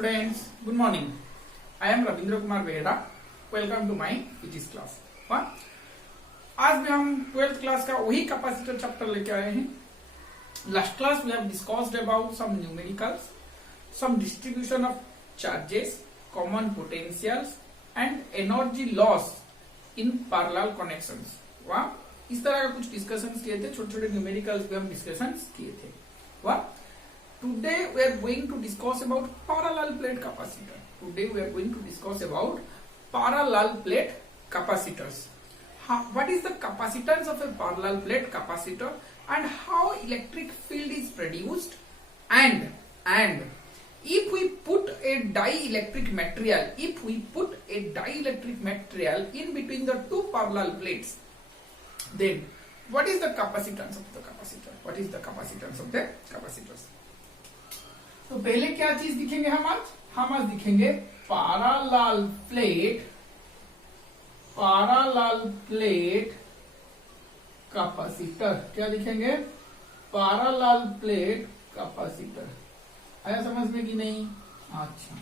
students, good morning. I am Ravindra Kumar Behera. Welcome to my physics class. आज में हम 12th class का वही कैपेसिटर चैप्टर लेके आए हैं. Last class we have discussed about some numericals, some distribution of charges, common potentials and energy loss in parallel connections. इस तरह का कुछ डिस्कशंस किए थे, छोटे छोटे न्यूमेरिकल्स पे हम डिस्कशंस किए थे. Today we are going to discuss about parallel plate capacitor. Today we are going to discuss about parallel plate capacitors. What is the capacitance of a parallel plate capacitor and how electric field is produced, and if we put a dielectric material in between the two parallel plates, then what is the capacitance of the capacitor? What is the capacitance of the capacitors? तो पहले क्या चीज दिखेंगे हम आज दिखेंगे parallel plate capacitor. क्या दिखेंगे? Parallel plate capacitor. आया समझ में कि नहीं? अच्छा,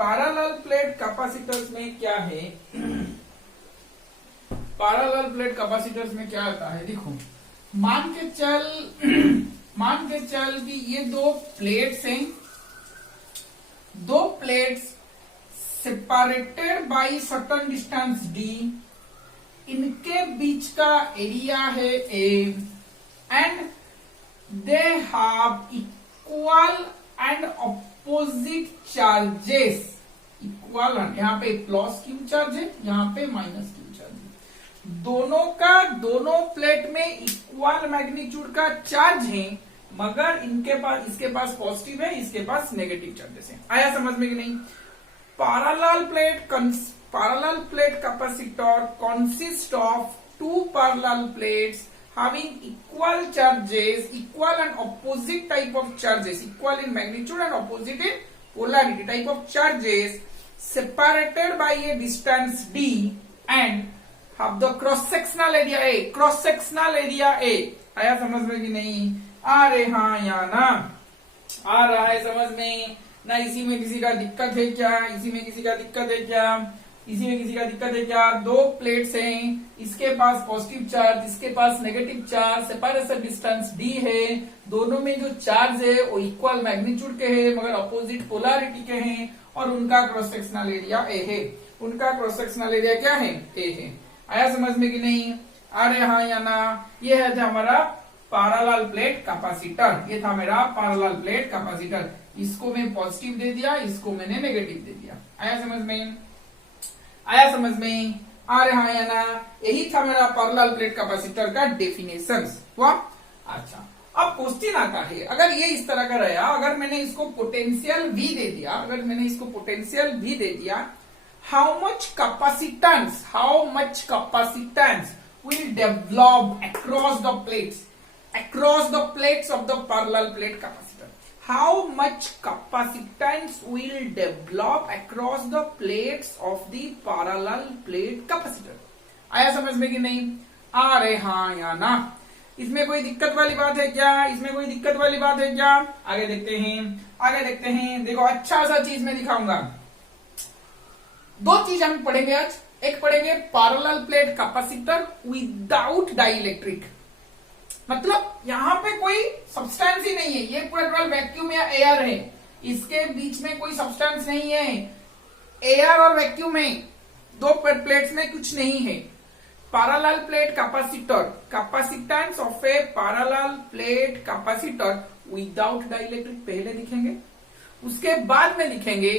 पैरेलल प्लेट कैपेसिटर्स में क्या है? पैरेलल प्लेट कैपेसिटर्स में क्या आता है? देखो, मान के चल कि ये दो प्लेट्स हैं, दो plates separated by certain distance d, इनके बीच का एरिया है a and they have equal and opposite charges. Equal, यहाँ पे प्लस क्यू चार्ज है, यहाँ पे माइनस क्यू चार्ज है. दोनों प्लेट में इक्वल मैग्नीट्यूड का चार्ज है, मगर इसके पास पॉजिटिव है, इसके पास नेगेटिव चार्जेस है. आया समझ में कि नहीं? Parallel plate capacitor consist of two parallel plates having equal charges, equal and opposite type of charges, equal in magnitude and opposite in polarity type of charges, separated by a distance d and have the cross sectional area A. cross sectional area A. आया समझ में कि नहीं? आ रहे हाँ या ना? आ रहा है समझ में ना? इसी में किसी का दिक्कत है क्या? इसी में किसी का दिक्कत है क्या? इसी में किसी का दिक्कत है क्या? दो प्लेट्स हैं, इसके पास पॉजिटिव चार्ज, इसके पास negative charge, separation distance d है, दोनों में जो चार्ज है वो इक्वल मैग्नीट्यूड के हैं मगर अपोजिट पोलैरिटी के हैं, और उनका क्रॉस सेक्शनल एरिया A है. उनका क्रॉस सेक्शनल एरिया क्या है? A है. आया समझ में कि नहीं? आ रहे हाँ या ना? ये है हमारा पैरेलल प्लेट कैपेसिटर. ये था मेरा पैरेलल प्लेट कैपेसिटर. इसको मैं पॉजिटिव दे दिया, इसको मैंने नेगेटिव दे दिया. आया समझ में? आया समझ में? आ रहे हाँ या ना? यही था मेरा पैरेलल प्लेट कैपेसिटर का डेफिनेशन. हुआ? अच्छा, अब क्वेश्चन आता है, अगर ये इस तरह का रहा, अगर मैंने इसको पोटेंशियल V दे दिया, how much capacitance will develop across the plates of the parallel plate capacitor? How much capacitance will develop across the plates of the parallel plate capacitor? आया समझ में कि नहीं? आ रहे हाँ या ना? इसमें कोई दिक्कत वाली बात है क्या? आगे देखते हैं. देखो, अच्छा सा चीज मैं दिखाऊंगा. दो चीज हम पढ़ेंगे आज. एक पढ़ेंगे parallel plate capacitor without dielectric. मतलब यहाँ पे कोई सब्सटेंस ही नहीं है, ये पूरा वैक्यूम या एयर है, इसके बीच में कोई सब्सटेंस नहीं है. एयर और वैक्यूम है, दो प्लेट्स में कुछ नहीं है. Parallel plate capacitor, capacitance of a parallel plate capacitor without dielectric पहले दिखेंगे, उसके बाद में दिखेंगे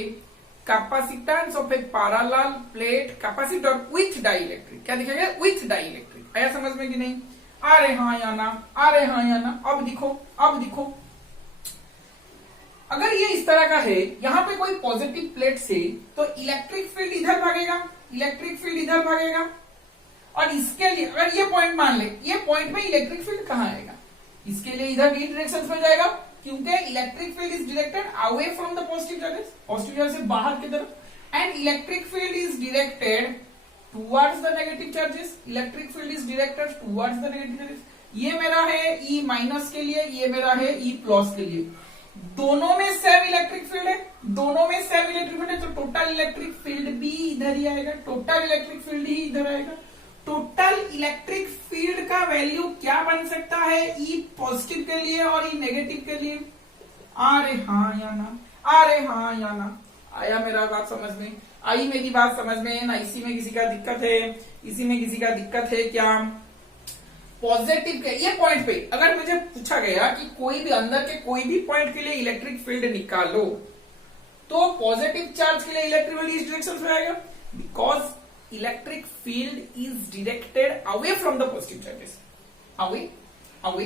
capacitance of a parallel plate capacitor with dielectric. क्या दिखेंगे? With dielectric. आया समझ में कि नहीं? आ रहे हाँ या ना? अब देखो, अगर ये इस तरह का है, यहाँ पे कोई पॉजिटिव प्लेट से, तो इलेक्ट्रिक फील्ड इधर भागेगा, और इसके लिए अगर ये पॉइंट मान ले, ये पॉइंट में इलेक्ट्रिक फील्ड कहाँ आएगा? इसके लिए इधर डी डायरेक्शन में जाएगा, क्योंकि electric field is directed away from the positive charges से बाहर की तरफ, and electric field is directed towards the negative charges. Electric field is directed towards the negative charges. ये मेरा है E माइनस के लिए, ये मेरा है E प्लस के लिए. दोनों में सेम इलेक्ट्रिक फील्ड है, दोनों में सेम इलेक्ट्रिक फील्ड है, तो टोटल इलेक्ट्रिक फील्ड भी इधर ही आएगा, टोटल इलेक्ट्रिक फील्ड ही इधर आएगा। टोटल इलेक्ट्रिक फील्ड का वैल्यू क्या बन सकता है, ई पॉजिटिव के लिए और ई नेगेटिव के लिए? अरे हाँ या ना, अरे हाँ या ना, आया मेरा बात समझ में, आई मेरी बात समझ में ना? इसी में किसी का दिक्कत है, इसी में किसी का दिक्कत है क्या? पॉजिटिव के ये पॉइंट पे अगर मुझे पूछा गया कि कोई भी अंदर के कोई भी पॉइंट के लिए इलेक्ट्रिक फील्ड निकालो, तो पॉजिटिव चार्ज के लिए इलेक्ट्रिक फील्ड इस डायरेक्शन में आएगा, because electric field is directed away from the positive charges, away away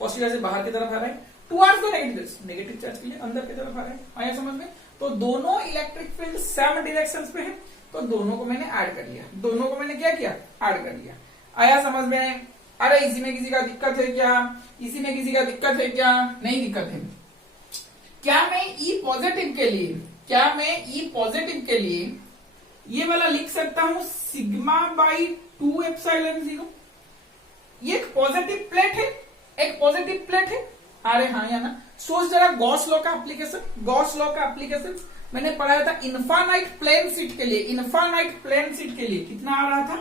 positive charge बाहर की तरफ आ रहा है, towards the negative, negative charge के लिए अंदर की तरफ आ रहा है। आया समझ में? तो दोनों इलेक्ट्रिक फील्ड सेम डायरेक्शंस पे है, तो दोनों को मैंने ऐड कर लिया, दोनों को मैंने क्या किया, ऐड कर लिया। आया समझ में? अरे इसी में किसी का दिक्कत है क्या, इसी में किसी का दिक्कत है क्या? नहीं दिक्कत है। क्या मैं ई पॉजिटिव के लिए, क्या मैं ई पॉजिटिव के लिए ये वाला लिख सकता हूं सिग्मा बाई 2 एप्सिलॉन 0? ये एक पॉजिटिव प्लेट है, एक पॉजिटिव प्लेट है। अरे हाँ या ना? सोच जरा गॉस लॉ का एप्लीकेशन, गॉस लॉ का एप्लीकेशन मैंने पढ़ाया था इनफाइनाइट प्लेन शीट के लिए, इनफाइनाइट प्लेन शीट के लिए कितना आ रहा था,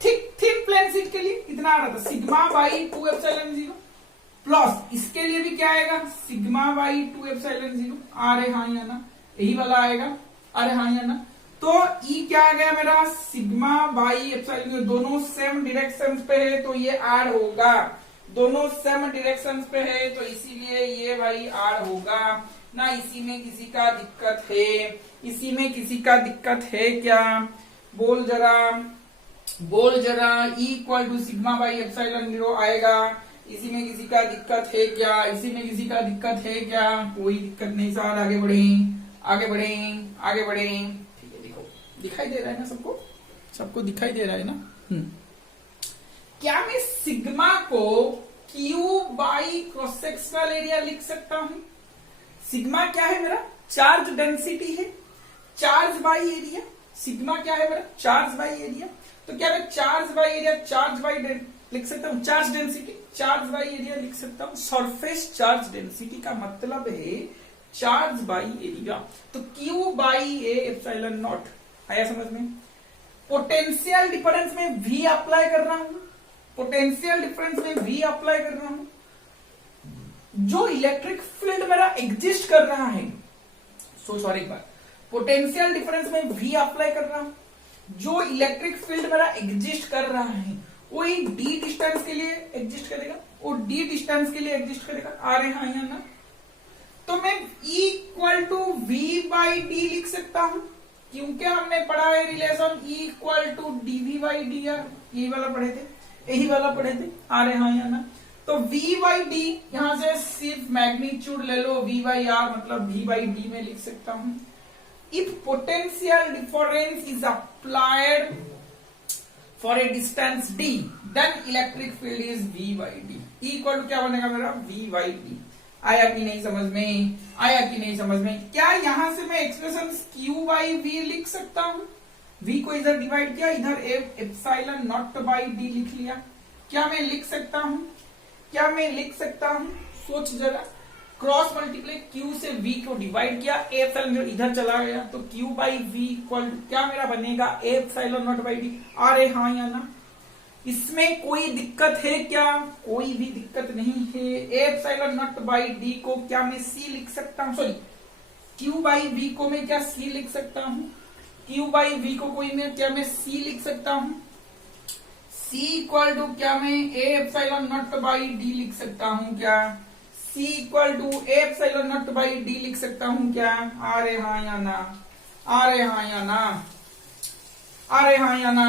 थिक थिन प्लेन शीट के लिए कितना आ रहा था, सिग्मा बाई 2 एप्सिलॉन 0 प्लस इसके लिए भी क्या आएगा, सिग्मा बाई 2 एप्सिलॉन 0। अरे हाँ या ना? यही वाला आएगा। अरे हाँ या ना? तो ई क्या आ गया मेरा, सिग्मा बाई एप्सिलॉन 0, दोनों सेम डायरेक्शन पे है तो ये ऐड होगा, दोनों सेम डायरेक्शन पे है तो इसीलिए ये भाई ऐड होगा ना। इसी में किसी का दिक्कत है, इसी में किसी का दिक्कत है क्या? बोल जरा, बोल जरा। E equal to sigma by epsilon 0 आएगा। इसी में किसी का दिक्कत है क्या, इसी में किसी का दिक्कत है क्या? कोई दिक्कत नहीं सर, आगे बढ़े, आगे बढ़े, आगे बढ़े। ठीक है, देखो दिखाई दे रहा है ना सबको, सबको दिखाई दे रहा है ना? क्या मैं सिग्मा को Q by cross sectional area लिख सकता हूं? सिग्मा क्या है मेरा, चार्ज डेंसिटी है, चार्ज बाई एरिया। सिग्मा क्या है मेरा, चार्ज बाई एरिया। तो क्या मैं charge by area, charge by लिख सकता हूं, charge density, charge by area लिख सकता हूं। सरफेस चार्ज डेंसिटी का मतलब है चार्ज बाई एरिया, तो Q by A epsilon not. आया समझ में? पोटेंशियल डिफरेंस में वी अप्लाई कर रहा हूं, पोटेंशियल डिफरेंस में वी अप्लाई कर रहा हूं। जो इलेक्ट्रिक फील्ड मेरा एग्जिस्ट कर रहा है, सॉरी एक बार, पोटेंशियल डिफरेंस में वी अप्लाई कर रहा हूं। जो इलेक्ट्रिक फील्ड मेरा एग्जिस्ट कर रहा है वो डी डिस्टेंस के लिए एग्जिस्ट करेगा, वो डी डिस्टेंस के लिए एग्जिस्ट करेगा। आ रहे हैं यहाँ ना? तो मैं E equal to V by D लिख सकता हूं, क्योंकि हमने पढ़ा है relation E equal to D V by D R, यही वाला पढ़े थे, यही वाला पढ़े थे। आ रहे हैं यहाँ ना? तो V बाई डी यहां से सिर्फ मैग्नीट्यूड ले लो, V बाई आर मतलब V बाई डी में लिख सकता हूं। If potential difference is applied for a distance d, then electric field is V by D. E equal to क्या बनेगा मेरा, V by D। आया कि नहीं समझ में, आया कि नहीं समझ में? क्या यहां से मैं एक्सप्रेशन Q by V लिख सकता हूं? V को इधर डिवाइड किया, इधर एप्सिलॉन नॉट बाई डी लिख लिया। क्या मैं लिख सकता हूं, क्या मैं लिख सकता हूं? सोच जरा, क्रॉस मल्टीप्लाई Q से V को डिवाइड किया, एप्सिलॉन इधर चला गया, तो Q बाई V इक्वल क्या मेरा बनेगा, एप्सिलॉन नॉट बाई डी। अरे हाँ या ना? इसमें कोई दिक्कत है क्या? कोई भी दिक्कत नहीं है। एप्सिलॉन नॉट बाई डी को क्या मैं C लिख सकता हूँ, सॉरी Q बाई V को मैं क्या C लिख सकता हूँ? Q बाई V को कोई मैं क्या मैं C लिख सकता हूँ? C इक्वल टू क्या मैं एप्सिलॉन नॉट बाई डी लिख सकता हूँ क्या? C equal to epsilon not by D लिख सकता हूं क्या? आ रहे हाँ या ना? आ रहे हाँ या ना? आ रहे हाँ या ना?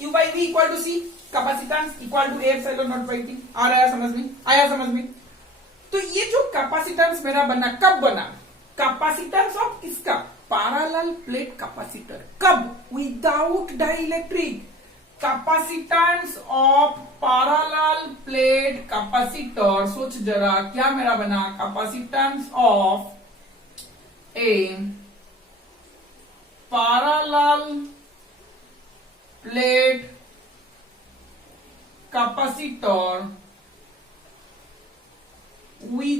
Q by V equal to C, capacitance equal to epsilon not by D. आ रहा है समझ में? आया समझ में? तो ये जो कैपेसिटेंस मेरा बना, कब बना? कैपेसिटेंस ऑफ इसका पैरेलल प्लेट कैपेसिटर, कब? Without dielectric. Capacitance of parallel plate capacitor, सोच जरा क्या मेरा बना, capacitance of a parallel plate capacitor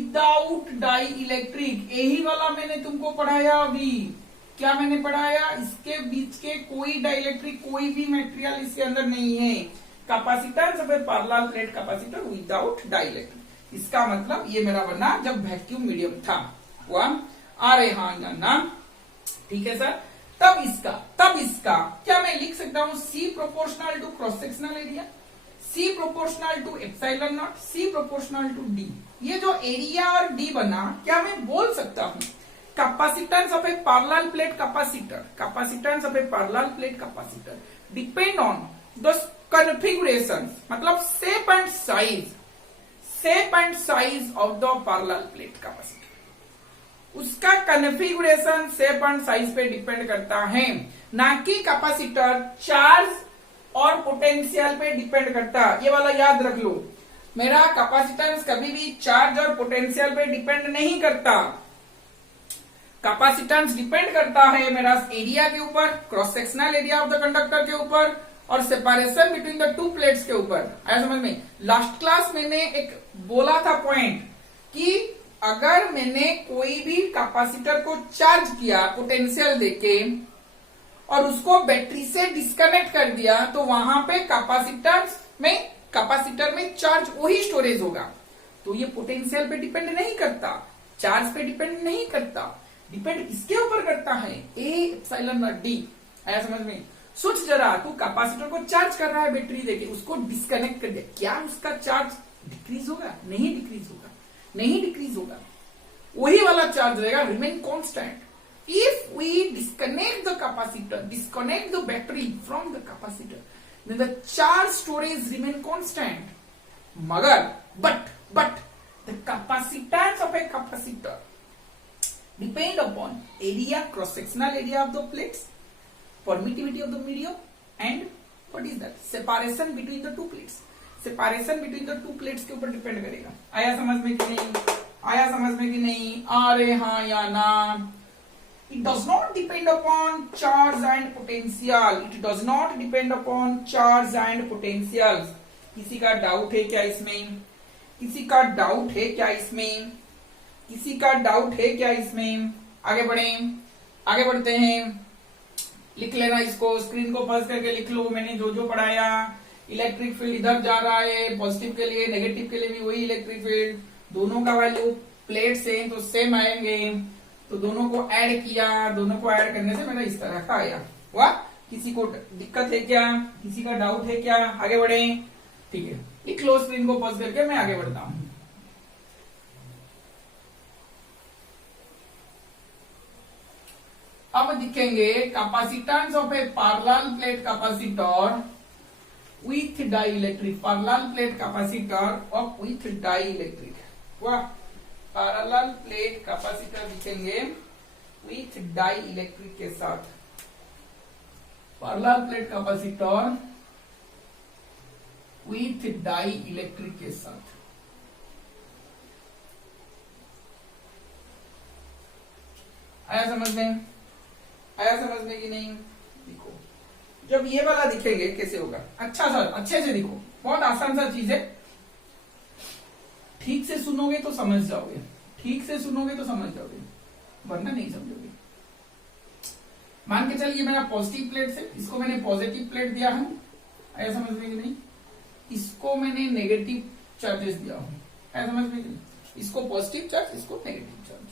without dielectric, यही वाला मैंने तुमको पढ़ाया अभी। क्या मैंने पढ़ाया? इसके बीच के कोई डाई इलेक्ट्रिक कोई भी मटेरियल इसके अंदर नहीं है। Capacitance of a parallel plate capacitor without dielectric, इसका मतलब ये मेरा बना जब वैक्यूम मीडियम था। हुआ? आ रहे हाँ ना? ठीक है सर। तब इसका क्या मैं लिख सकता हूं? C proportional to cross sectional area, C proportional to epsilon not, C proportional to D। ये जो एरिया और D बना, क्या मैं बोल सकता हूं capacitance of a parallel plate capacitor, capacitance of a parallel plate capacitor depend on the configuration, मतलब shape and size of the parallel plate capacitor. उसका कॉन्फ़िगरेशन शेप एंड साइज पे डिपेंड करता है, ना कि कैपेसिटर चार्ज और potential पे depend करता। ये वाला याद रख लो, मेरा कैपेसिटेंस कभी भी चार्ज और पोटेंशियल पे डिपेंड नहीं करता। कैपेसिटेंस डिपेंड करता है मेरा एरिया के ऊपर, cross sectional area of the conductor के ऊपर और separation between the two plates के ऊपर। आया समझ में? लास्ट क्लास मैंने एक बोला था पॉइंट कि अगर मैंने कोई भी कैपेसिटर को चार्ज किया पोटेंशियल देके और उसको बैटरी से डिस्कनेक्ट कर दिया, तो वहां पे कैपेसिटर में चार्ज वही स्टोरेज होगा। तो ये पोटेंशियल पे डिपेंड नहीं करता, चार्ज पे डिपेंड नहीं करता, डिपेंड किसके ऊपर करता है? ए एप्सिलॉन नॉट डी। आया समझ में? सोच जरा, तू कैपेसिटर को चार्ज कर रहा है बैटरी देके, उसको डिस्कनेक्ट कर दिया, क्या उसका चार्ज डिक्रीज होगा? नहीं डिक्रीज होगा, नहीं डिक्रीज होगा, वही वाला चार्ज रहेगा, remain constant. If we disconnect the capacitor, disconnect the battery from the capacitor, then the charge storage remain constant. मगर but the capacitance of a capacitor depend upon area, cross sectional area of the plates, permittivity of the medium, and what is that? Separation between the two plates. Separation between the two plates के ऊपर depend करेगा। आया समझ में कि नहीं? आया समझ में कि नहीं? अरे हाँ या ना? It does not depend upon charge and potential. It does not depend upon charge and potential. किसी का डाउट है क्या इसमें? किसी का डाउट है क्या इसमें? किसी का डाउट है क्या इसमें? आगे बढ़ें, आगे बढ़ते हैं। लिख लेना इसको, स्क्रीन को पॉज करके लिख लो। मैंने जो जो पढ़ाया, इलेक्ट्रिक फील्ड इधर जा रहा है, पॉजिटिव के लिए नेगेटिव के लिए भी वही इलेक्ट्रिक फील्ड, दोनों का वैल्यू प्लेट से तो सेम आएंगे, तो दोनों को ऐड किया, दोनों को ऐड करने से मेरा इस तरह का आया। वाह, किसी को दिक्कत है क्या? किसी का डाउट है क्या? आगे बढ़े? ठीक है, लिख लो, स्क्रीन को पॉज करके मैं आगे बढ़ता हूं। अब दिखेंगे capacitance of a parallel plate capacitor with dielectric, parallel plate capacitor और विथ डाई इलेक्ट्रिक। वाह, पैरेलल प्लेट कैपेसिटर दिखेंगे विथ डाई इलेक्ट्रिक के साथ, parallel plate capacitor with dielectric के साथ। आया समझ में? आया समझ में कि नहीं? देखो, जब ये वाला दिखेंगे कैसे होगा? अच्छा सर, अच्छे से देखो, बहुत आसान सा चीज है, ठीक से सुनोगे तो समझ जाओगे, ठीक से सुनोगे तो समझ जाओगे, वरना नहीं समझोगे। मान के चलिए मेरा पॉजिटिव प्लेट से, इसको मैंने पॉजिटिव प्लेट दिया है, आया समझ में कि नहीं? इसको मैंने नेगेटिव चार्जेस दिया हूं, आया समझ में कि नहीं? इसको पॉजिटिव चार्ज, इसको नेगेटिव चार्ज।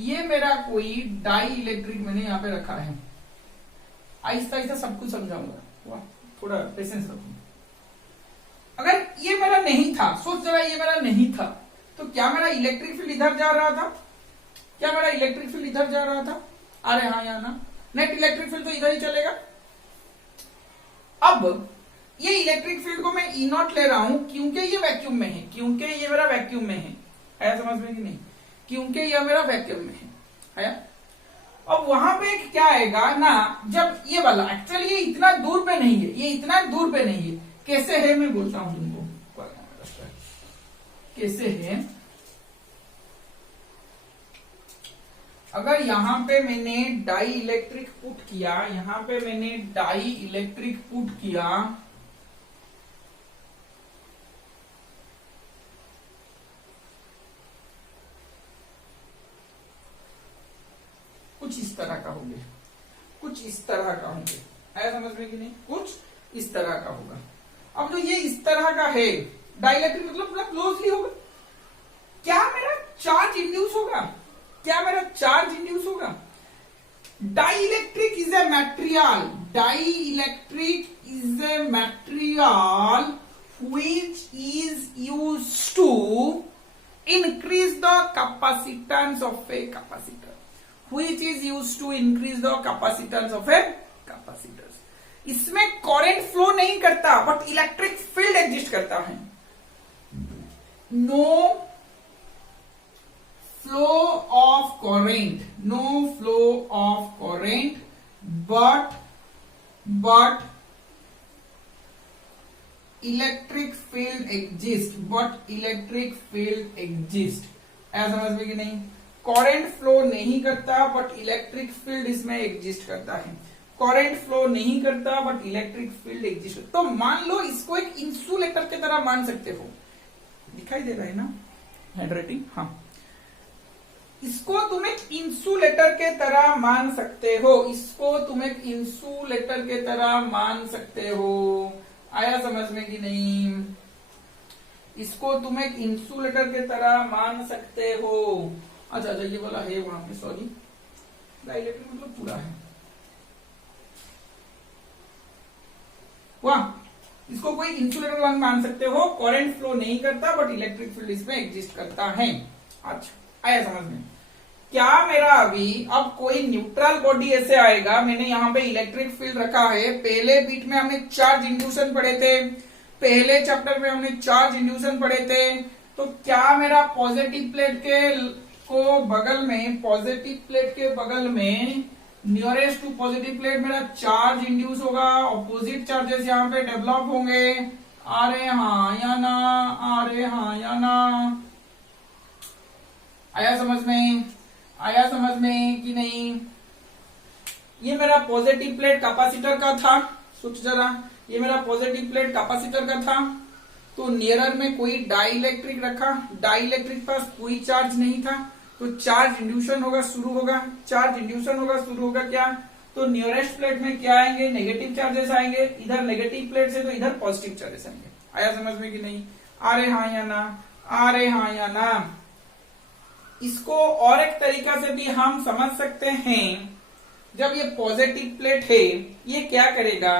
ये मेरा कोई डाई इलेक्ट्रिक मैंने यहां पे रखा है, आहिस्ता आहिस्ता सब कुछ समझाऊंगा, वाह थोड़ा पेशेंस रखो। अगर ये मेरा नहीं था, सोच जरा, ये मेरा नहीं था, तो क्या मेरा इलेक्ट्रिक फील्ड इधर जा रहा था? क्या मेरा इलेक्ट्रिक फील्ड इधर जा रहा था? अरे हाँ या ना? नेट इलेक्ट्रिक फील्ड तो इधर ही चलेगा। अब ये इलेक्ट्रिक फील्ड को मैं ई नॉट ले रहा हूं क्योंकि ये वैक्यूम में है, क्योंकि ये मेरा वैक्यूम में है, आया समझ में कि नहीं? क्योंकि यह मेरा वैक्यूम में है, आया? अब वहां पे क्या आएगा ना, जब ये वाला एक्चुअली ये इतना दूर पे नहीं है, ये इतना दूर पे नहीं है, कैसे है मैं बोलता हूं तुमको, कैसे है। अगर यहां पे मैंने डाई इलेक्ट्रिक पुट किया, यहां पे मैंने डाई इलेक्ट्रिक पुट किया, कुछ इस तरह का होंगे, कुछ इस तरह का होंगे। आया समझ में कि नहीं? कुछ इस तरह का होगा। अब जो ये इस तरह का है डाइलेक्ट्रिक मतलब पूरा क्लोजली होगा। क्या मेरा चार्ज इंड्यूस होगा? क्या मेरा चार्ज इंड्यूस होगा? Dielectric is a material, dielectric is a material which is used to increase the capacitance of a capacitor, which is used to increase the capacitance of a capacitor। इसमें current flow नहीं करता but electric field exist करता है। No flow of current, no flow of current but electric field exist, but electric field exist. ऐसा समझ में कि नहीं? करंट फ्लो नहीं करता बट इलेक्ट्रिक फील्ड इसमें एग्जिस्ट करता है। करंट फ्लो नहीं करता बट इलेक्ट्रिक फील्ड एग्जिस्ट। तो मान लो इसको एक इंसुलेटर की तरह मान सकते हो। दिखाई दे रहा है ना हैंडराइटिंग? हाँ, इसको तुम एक इंसुलेटर के तरह मान सकते हो, इसको तुम एक इंसुलेटर के तरह मान सकते हो। आया समझ में कि नहीं? इसको तुम एक इंसुलेटर के तरह मान सकते हो। अच्छा ये वाला है वहां पे, सॉरी, डाइलेक्ट्रिक मतलब पूरा है। वाह, इसको कोई इंसुलेटर मान सकते हो। करंट फ्लो नहीं करता बट इलेक्ट्रिक फील्ड इसमें एग्जिस्ट करता है। अच्छा आया समझ में? क्या मेरा अभी अब कोई न्यूट्रल बॉडी ऐसे आएगा, मैंने यहाँ पे इलेक्ट्रिक फील्ड रखा है। पहले बीट में हमने चार्ज इंड्यूशन पढ़े थे, पहले चैप्टर में हमने चार्ज इंड्यूशन पढ़े थे। तो क्या मेरा पॉजिटिव प्लेट के को बगल में, पॉजिटिव प्लेट के बगल में नियरेस्ट टू पॉजिटिव प्लेट मेरा चार्ज इंड्यूस होगा, ऑपोजिट चार्जेस यहाँ पे डेवलप होंगे। अरे हाँ या ना, अरे हाँ या ना? आया समझ में? आया समझ में कि नहीं? ये मेरा पॉजिटिव प्लेट कैपेसिटर का था। सोच जरा, ये मेरा पॉजिटिव प्लेट कैपेसिटर का था। तो नियरर में कोई डाइलेक्ट्रिक रखा, डाइलेक्ट्रिक पास कोई चार्ज नहीं था, तो चार्ज इंड्यूशन होगा, शुरू होगा। चार्ज इंड्यूशन होगा, शुरू होगा क्या? तो नियरेस्ट प्लेट में क्या आएंगे? नेगेटिव चार्जेस आएंगे। इधर नेगेटिव प्लेट से तो इधर पॉजिटिव चार्जेस आएंगे। आया समझ में कि नहीं? अरे हाँ या ना? अरे हाँ या ना? इसको और एक तरीका से भी हम समझ सकते हैं। जब ये पॉजिटिव प्लेट है, ये क्या करेगा?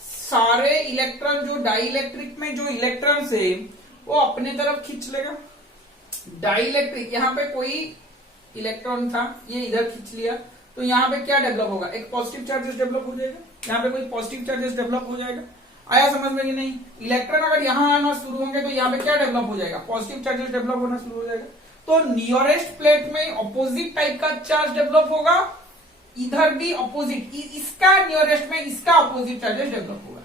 सारे इलेक्ट्रॉन जो डाइलेक्ट्रिक में जो इलेक्ट्रॉन्स है वो अपने तरफ खींच लेगा। डाइलेक्ट्रिक, यहाँ पे कोई इलेक्ट्रॉन था, ये इधर खींच लिया, तो यहाँ पे क्या डेवलप होगा? एक पॉजिटिव चार्जेस डेवलप हो जाएगा। यहाँ पे कोई पॉजिटिव चार्जेस डेवलप हो जाएगा। आया समझ में कि नहीं? इलेक्ट्रॉन अगर यहाँ आना शुरू होंगे तो यहाँ पे क्या डेवलप हो जाएगा? पॉजिटिव चार्जेस डेवलप होना शुरू हो जाएगा। तो नियरेस्ट प्लेट में ऑपोजिट टाइप का चार्ज डेवलप होगा, इधर भी ऑपोजिट, इसका नियरेस्ट में इसका ऑपोजिट चार्जेस डेवलप होगा।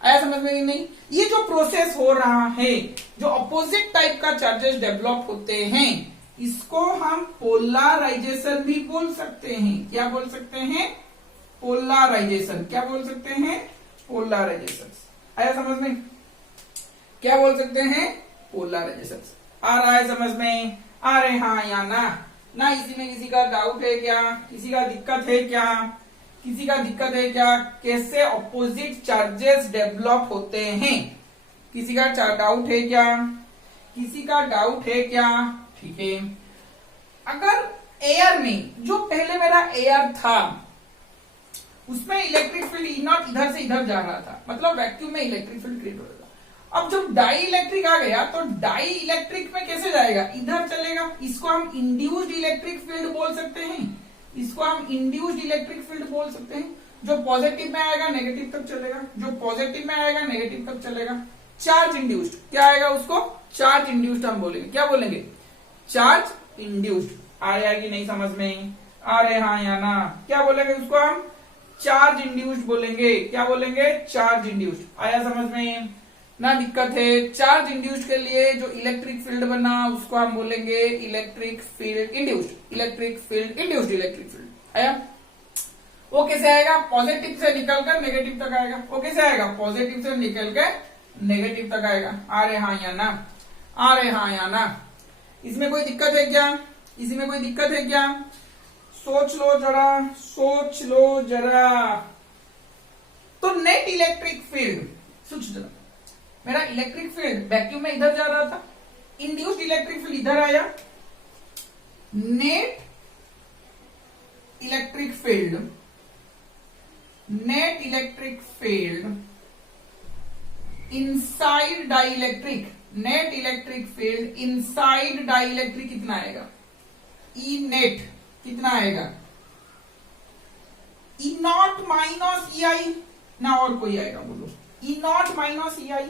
आया समझ में कि नहीं? ये जो प्रोसेस हो रहा है, जो ऑपोजिट टाइप का चार्जेस डेवलप होते हैं, इसको हम पोलराइजेशन भी बोल सकते हैं। क्या बोल सकते हैं? पोलराइजेशन। क्या बोल सकते हैं? पोलराइजेशन। आया समझ में? क्या बोल सकते हैं? पोलराइजेशन। आ रहा है समझ में? आ रहे हाँ या ना? ना इसी में किसी का डाउट है क्या? किसी का दिक्कत है क्या? किसी का दिक्कत है क्या? कैसे ऑपोजिट चार्जेस डेवलप होते हैं? किसी का डाउट है क्या? किसी का डाउट है क्या? ठीक है। अगर एयर में, जो पहले मेरा एयर था, उसमें इलेक्ट्रिक फील्ड ई नॉट इधर से इधर जा रहा था, मतलब वैक्यूम में इलेक्ट्रिक फील्ड क्रिएट हो रहा था। अब जब डाई इलेक्ट्रिक आ गया तो डाई इलेक्ट्रिक में कैसे जाएगा? इधर चलेगा। इसको हम इंड्यूस्ड इलेक्ट्रिक फील्ड बोल सकते हैं। इसको हम इंड्यूस्ड इलेक्ट्रिक फील्ड बोल सकते हैं। जो पॉजिटिव में आएगा नेगेटिव तक चलेगा, जो पॉजिटिव में आएगा नेगेटिव तक चलेगा। चार्ज इंड्यूस्ड क्या आएगा? उसको चार्ज इंड्यूस्ड हम बोलेंगे। क्या बोलेंगे? Charge induced. आया कि नहीं समझ में? आ रहे हाँ या ना? क्या बोलेंगे उसको हम? चार्ज इंड्यूस्ड बोलेंगे। क्या बोलेंगे? Charge induced. आया समझ में? ना दिक्कत है? चार्ज इंड्यूस्ड के लिए जो इलेक्ट्रिक फील्ड बना उसको हम बोलेंगे electric field induced. Electric field induced electric field. आया? वो कैसे आएगा? पॉजिटिव से निकलकर नेगेटिव तक आएगा। वो कैसे आएगा? पॉजिटिव से निकलकर नेगेटिव तक आएगा। आ रहे हाँ या ना? आ रहे हाँ या ना? इसमें कोई दिक्कत है क्या? इसी में कोई दिक्कत है क्या? सोच लो जरा, सोच लो जरा। तो नेट इलेक्ट्रिक फील्ड, सोच जरा, मेरा इलेक्ट्रिक फील्ड वैक्यूम में इधर जा रहा था, इंड्यूस्ड इलेक्ट्रिक फील्ड इधर आया, net electric field, net electric field inside dielectric, net electric field inside dielectric कितना आएगा? ई नेट कितना आएगा? ई नॉट माइनस ई आई ना, और कोई आएगा बोलो? E naught minus E I.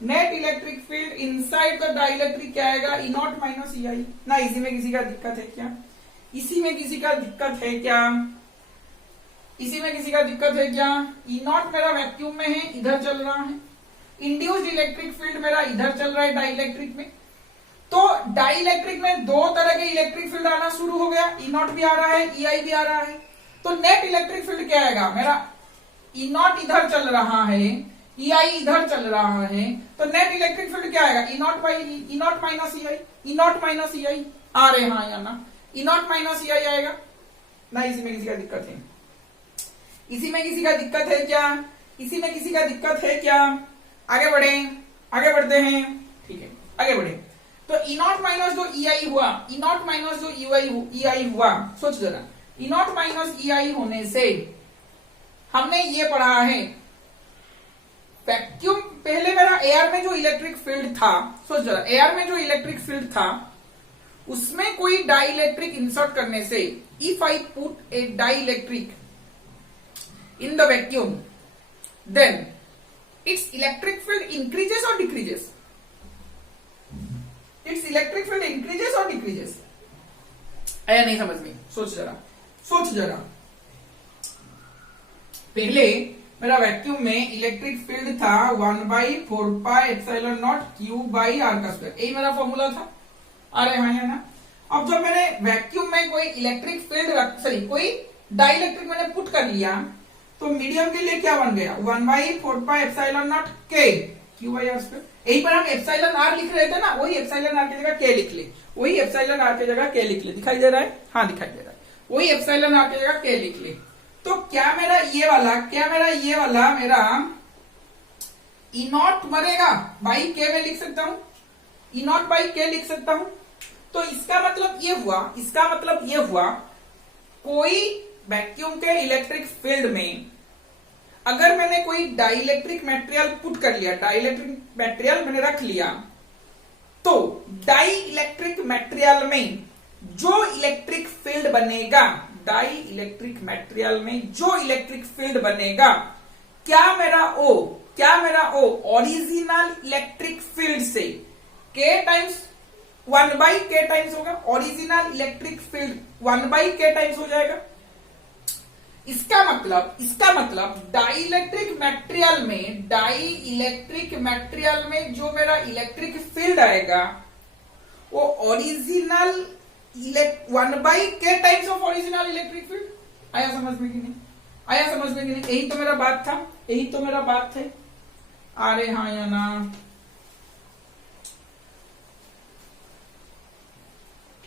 Net electric field inside the dielectric क्या आएगा? ई नॉट माइनस ई आई ना। इसी में किसी का दिक्कत है क्या? इसी में किसी का दिक्कत है क्या? इसी में किसी का दिक्कत है क्या? ई नॉट मेरा वैक्यूम में है, इधर चल रहा है। इंड्यूस्ड इलेक्ट्रिक फील्ड मेरा इधर चल रहा है डाइलेक्ट्रिक में। तो डाइलेक्ट्रिक में दो तरह के इलेक्ट्रिक फील्ड आना शुरू हो गया, ई नॉट भी आ रहा है, ई आई भी आ रहा है। तो नेट इलेक्ट्रिक फील्ड क्या आएगा? मेरा ई नॉट इधर चल रहा है, ई आई इधर चल रहा है, तो नेट इलेक्ट्रिक फील्ड क्या आएगा? E not by E naught minus E I, E naught minus E I आ रहे हैं या ना? ई नॉट माइनस ई आई आएगा ना। इसी में किसी का दिक्कत है? इसी में किसी का दिक्कत है क्या? इसी में किसी का दिक्कत है क्या? आगे बढ़े, आगे बढ़ते हैं, ठीक है, आगे बढ़े। तो ई नॉट माइनस जो ई आई हुआ, ई नॉट माइनस जो ई आई हुआ, सोच जरा, ई नॉट माइनस ई आई होने से हमने ये पढ़ा है वैक्यूम, पहले मेरा एयर में जो इलेक्ट्रिक फील्ड था, सोच जरा, एयर में जो इलेक्ट्रिक फील्ड था उसमें कोई डाइलेक्ट्रिक इंसर्ट करने से, if I put a dielectric in the vacuum, then its electric field increases और decreases? Its electric field increases और डिक्रीजेस? आया नहीं समझ में? सोच जरा, सोच जरा। पहले मेरा वैक्यूम में इलेक्ट्रिक फील्ड था 1/4πε0 Q बाई आर का स्क्वायर, यही मेरा फॉर्मूला था। अरे हाँ या ना? अब जब मैंने वैक्यूम में कोई इलेक्ट्रिक फील्ड सॉरी कोई डाइलेक्ट्रिक मैंने पुट कर लिया, तो मीडियम के लिए क्या बन गया? 1/4πε0 K Q by R square. यही पर हम एप्सिलॉन आर लिख रहे थे ना, वही एप्सिलॉन आर की जगह K लिख ले, वही एप्सिलॉन आर की जगह K लिख ले। दिखाई दे रहा है? हाँ दिखाई दे रहा है। वही एप्सिलॉन आर की जगह K लिख ले। तो क्या मेरा ये वाला मेरा ई नॉट मरेगा बाई K में लिख सकता हूं, ई नॉट बाई K लिख सकता हूं। तो इसका मतलब ये हुआ कोई वैक्यूम के इलेक्ट्रिक फील्ड में अगर मैंने कोई डाइलेक्ट्रिक मटेरियल पुट कर लिया, डाइलेक्ट्रिक मटेरियल मैंने रख लिया, तो डाइलेक्ट्रिक मटेरियल में जो इलेक्ट्रिक फील्ड बनेगा, डाइलेक्ट्रिक मटेरियल में जो इलेक्ट्रिक फील्ड बनेगा, क्या मेरा ओ ओरिजिनल इलेक्ट्रिक फील्ड से K टाइम्स 1/K टाइम्स होगा। Original electric field 1/K times हो जाएगा। इसका मतलब डाइलेक्ट्रिक मटेरियल में जो मेरा इलेक्ट्रिक फील्ड आएगा वो original 1/K times of original electric field. आया समझ में कि नहीं? आया समझ में कि नहीं? यही तो मेरा बात था, यही तो मेरा बात है। अरे हाँ या ना?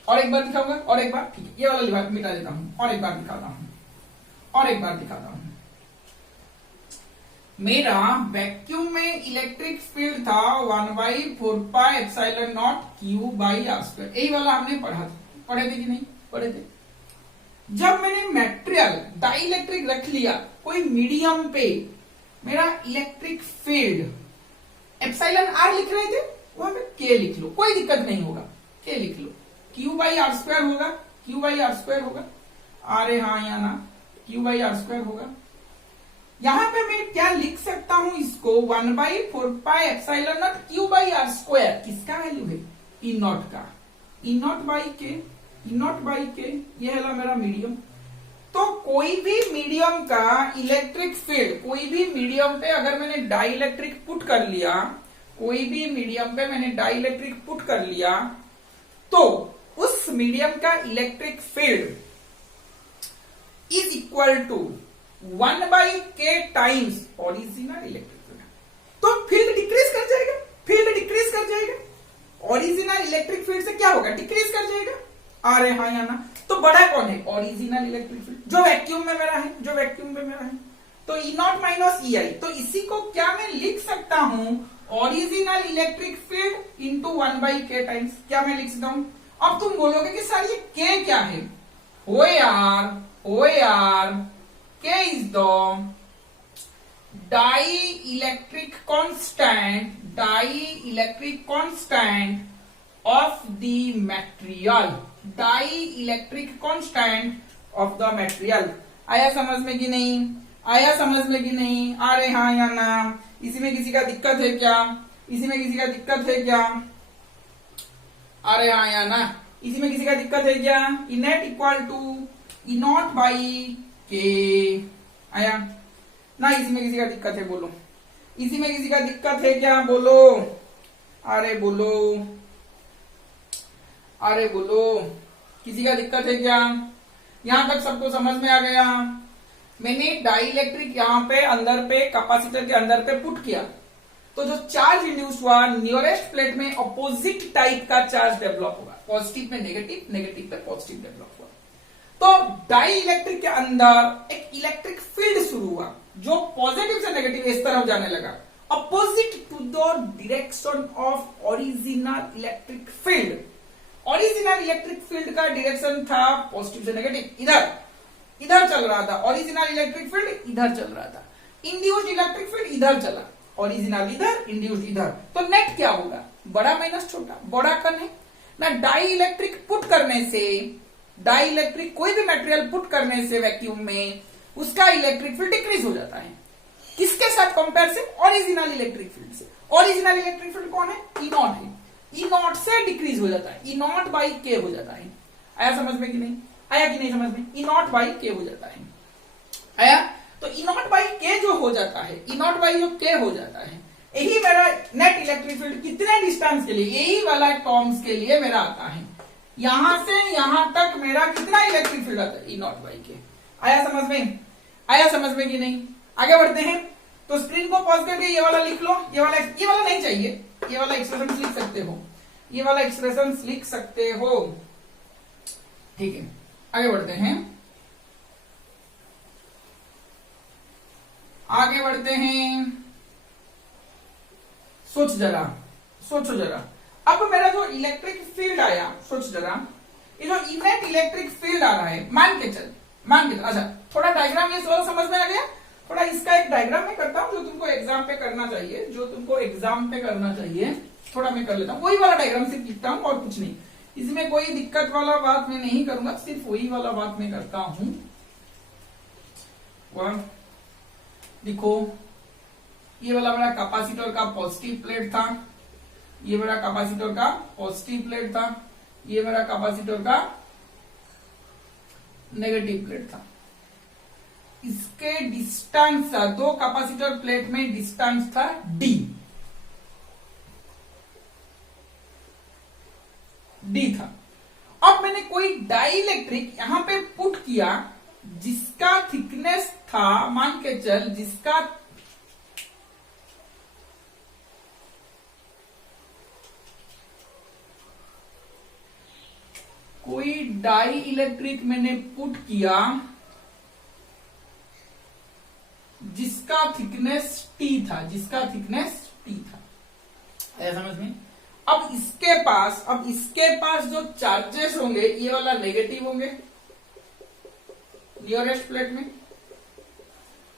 और एक बार दिखाऊंगा, और एक बार, ठीक है, ये वाला मिटा देता हूं, और एक बार दिखाता हूं, और एक बार दिखाता हूं। मेरा वैक्यूम में इलेक्ट्रिक फील्ड था 1/4πε0 Q बाई आर स्क्वायर, यही वाला हमने पढ़े थे कि नहीं पढ़े थे? जब मैंने मटेरियल डाइलेक्ट्रिक रख लिया कोई मीडियम पे, मेरा इलेक्ट्रिक फील्ड एप्सिलॉन आर लिख रहे थे, वहां पे K लिख लो, कोई दिक्कत नहीं होगा, K लिख लो। Q बाई आर स्क्वायर होगा, Q बाई आर स्क्वायर होगा। अरे हाँ या ना? Q बाई आर स्क्वायर होगा। यहां पे मैं क्या लिख सकता हूं इसको? 1/4πε0 Q बाई आर स्क्वायर। किसका वैल्यू है? ई नॉट का, ई नॉट बाई के, ई नॉट बाई के, ये है मेरा मीडियम। तो कोई भी मीडियम का इलेक्ट्रिक फील्ड, कोई भी मीडियम पे अगर मैंने डाइलेक्ट्रिक पुट कर लिया, कोई भी मीडियम पे मैंने डाइलेक्ट्रिक पुट कर लिया, तो उस मीडियम का electric field is equal to 1/K times original electric field. तो फील्ड डिक्रीज कर जाएगा, फील्ड डिक्रीज कर जाएगा, ओरिजिनल इलेक्ट्रिक फील्ड से क्या होगा? डिक्रीज कर जाएगा। अरे हाँ या ना? तो तो बड़ा कौन है? ओरिजिनल इलेक्ट्रिक फील्ड जो वैक्यूम में मेरा है, जो वैक्यूम में मेरा है। तो ई नॉट माइनस ई आई, तो इसी को क्या मैं लिख सकता हूं? Original electric field into 1/k times. क्या मैं लिख सकता हूं? अब तुम बोलोगे कि सर ये k क्या है? ओ यार k is the dielectric constant of the material, dielectric constant of the material. आया समझ में कि नहीं? आया समझ में कि नहीं? अरे हाँ या ना? इसी में किसी का दिक्कत है क्या? इसी में किसी का दिक्कत है क्या? अरे हाँ या ना? इसी में किसी का दिक्कत है क्या? E net equal to E not by K. आया ना? इसी में किसी का दिक्कत है? बोलो, इसी में किसी का दिक्कत है क्या? बोलो, अरे बोलो, अरे बोलो, किसी का दिक्कत है क्या? यहां तक सबको समझ में आ गया? मैंने डाइलेक्ट्रिक यहां पे अंदर पे कैपेसिटर के अंदर पे पुट किया, तो जो चार्ज इंड्यूस हुआ नियरेस्ट प्लेट में अपोजिट टाइप का चार्ज डेवलप होगा, पॉजिटिव में नेगेटिव, नेगेटिव पे पॉजिटिव डेवलप हुआ। तो डाई इलेक्ट्रिक के अंदर एक इलेक्ट्रिक फील्ड शुरू हुआ जो पॉजिटिव से नेगेटिव इस तरफ जाने लगा, opposite to the direction of original electric field. Original electric field का डायरेक्शन था पॉजिटिव से नेगेटिव, इधर चल रहा था। ओरिजिनल इलेक्ट्रिक फील्ड इधर चल रहा था, इंड्यूस्ड इलेक्ट्रिक फील्ड इधर चला, ओरिजिनल इधर, इंड्यूस्ड इधर। तो नेट क्या होगा? बड़ा माइनस छोटा, बड़ा कम है ना। डाई इलेक्ट्रिक पुट करने से, डाई इलेक्ट्रिक कोई भी मटेरियल पुट करने से वैक्यूम में उसका इलेक्ट्रिक फील्ड डिक्रीज हो जाता है। किसके साथ कंपेयर से? ओरिजिनल इलेक्ट्रिक फील्ड से। ओरिजिनल इलेक्ट्रिक फील्ड कौन है? ई नॉट है। ई नॉट से डिक्रीज हो जाता है, ई नॉट बाई के हो जाता है। आया समझ में कि नहीं? आया कि नहीं समझ में? ई नॉट बाई के हो जाता है। आया? तो ई नॉट बाई के जो हो जाता है, ई नॉट बाई जो के हो जाता है, यही मेरा नेट इलेक्ट्रिक फील्ड कितने डिस्टेंस के लिए, यही वाला टर्म्स के लिए मेरा आता है। यहां से यहां तक मेरा कितना इलेक्ट्रिक फील्ड आता है? E not by K. आया समझ में? आया समझ में कि नहीं? आगे बढ़ते हैं। तो स्क्रीन को पॉज करके ये वाला लिख लो, ये वाला नहीं चाहिए, ये वाला एक्सप्रेशन लिख सकते हो, ये वाला एक्सप्रेशन लिख सकते हो। ठीक है, आगे बढ़ते हैं, आगे बढ़ते हैं। सोचो जरा, अब मेरा जो इलेक्ट्रिक फील्ड आया, सोच जरा, ये जो इनेट इलेक्ट्रिक फील्ड आ रहा है, मान के चल, अच्छा थोड़ा डायग्राम ये समझ में आ गया? थोड़ा इसका एक डायग्राम मैं करता हूं जो तुमको एग्जाम पे करना चाहिए, थोड़ा मैं कर लेता हूं। वही वाला डायग्राम सिर्फ लिखता हूं और कुछ नहीं, इसमें कोई दिक्कत वाला बात मैं नहीं करूंगा, सिर्फ वही वाला बात मैं करता हूं। देखो, ये वाला मेरा कैपेसिटर का पॉजिटिव प्लेट था, ये मेरा कैपेसिटर का पॉजिटिव प्लेट था, ये मेरा कैपेसिटर का नेगेटिव प्लेट था। इसके डिस्टेंस था, दो कैपेसिटर प्लेट में डिस्टेंस था डी था। अब मैंने कोई डाइलेक्ट्रिक यहां पे पुट किया जिसका थिकनेस था, मान के चल, जिसका कोई डाई इलेक्ट्रिक मैंने पुट किया जिसका थिकनेस टी था, ऐसा समझ में? अब इसके पास जो चार्जेस होंगे, ये वाला नेगेटिव होंगे नियरेस्ट प्लेट में,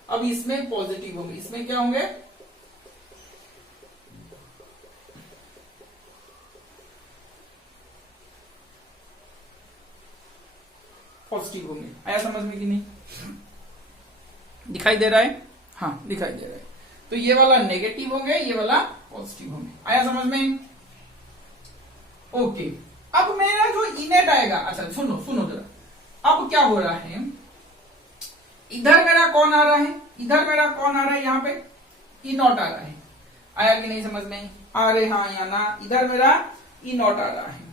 अब इसमें पॉजिटिव होंगे, इसमें क्या होंगे? पॉजिटिव होंगे। आया समझ में कि नहीं? दिखाई दे रहा है? हाँ दिखाई दे रहा है। तो ये वाला नेगेटिव होंगे, ये वाला पॉजिटिव होंगे। आया समझ में? ओके, अब मेरा जो इनेट आएगा, अच्छा सुनो जरा, अब क्या हो रहा है, इधर मेरा कौन आ रहा है, यहाँ पे ई नॉट आ रहा है। आया कि नहीं समझ में? आ रहे हाँ या ना? इधर मेरा ई नॉट आ रहा है,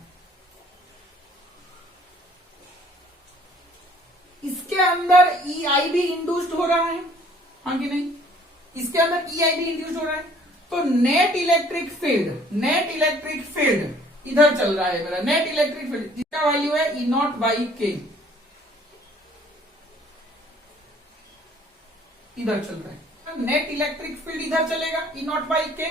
इसके अंदर ई आई भी इंड्यूस्ड हो रहा है, हाँ कि नहीं? इसके अंदर ई आई भी इंड्यूस्ड हो रहा है। तो नेट इलेक्ट्रिक फील्ड इधर चल रहा है मेरा, नेट इलेक्ट्रिक फील्ड जिसका वैल्यू है ई नॉट बाई के, इधर चल रहा है, नेट इलेक्ट्रिक फील्ड इधर चलेगा ई नॉट बाई के,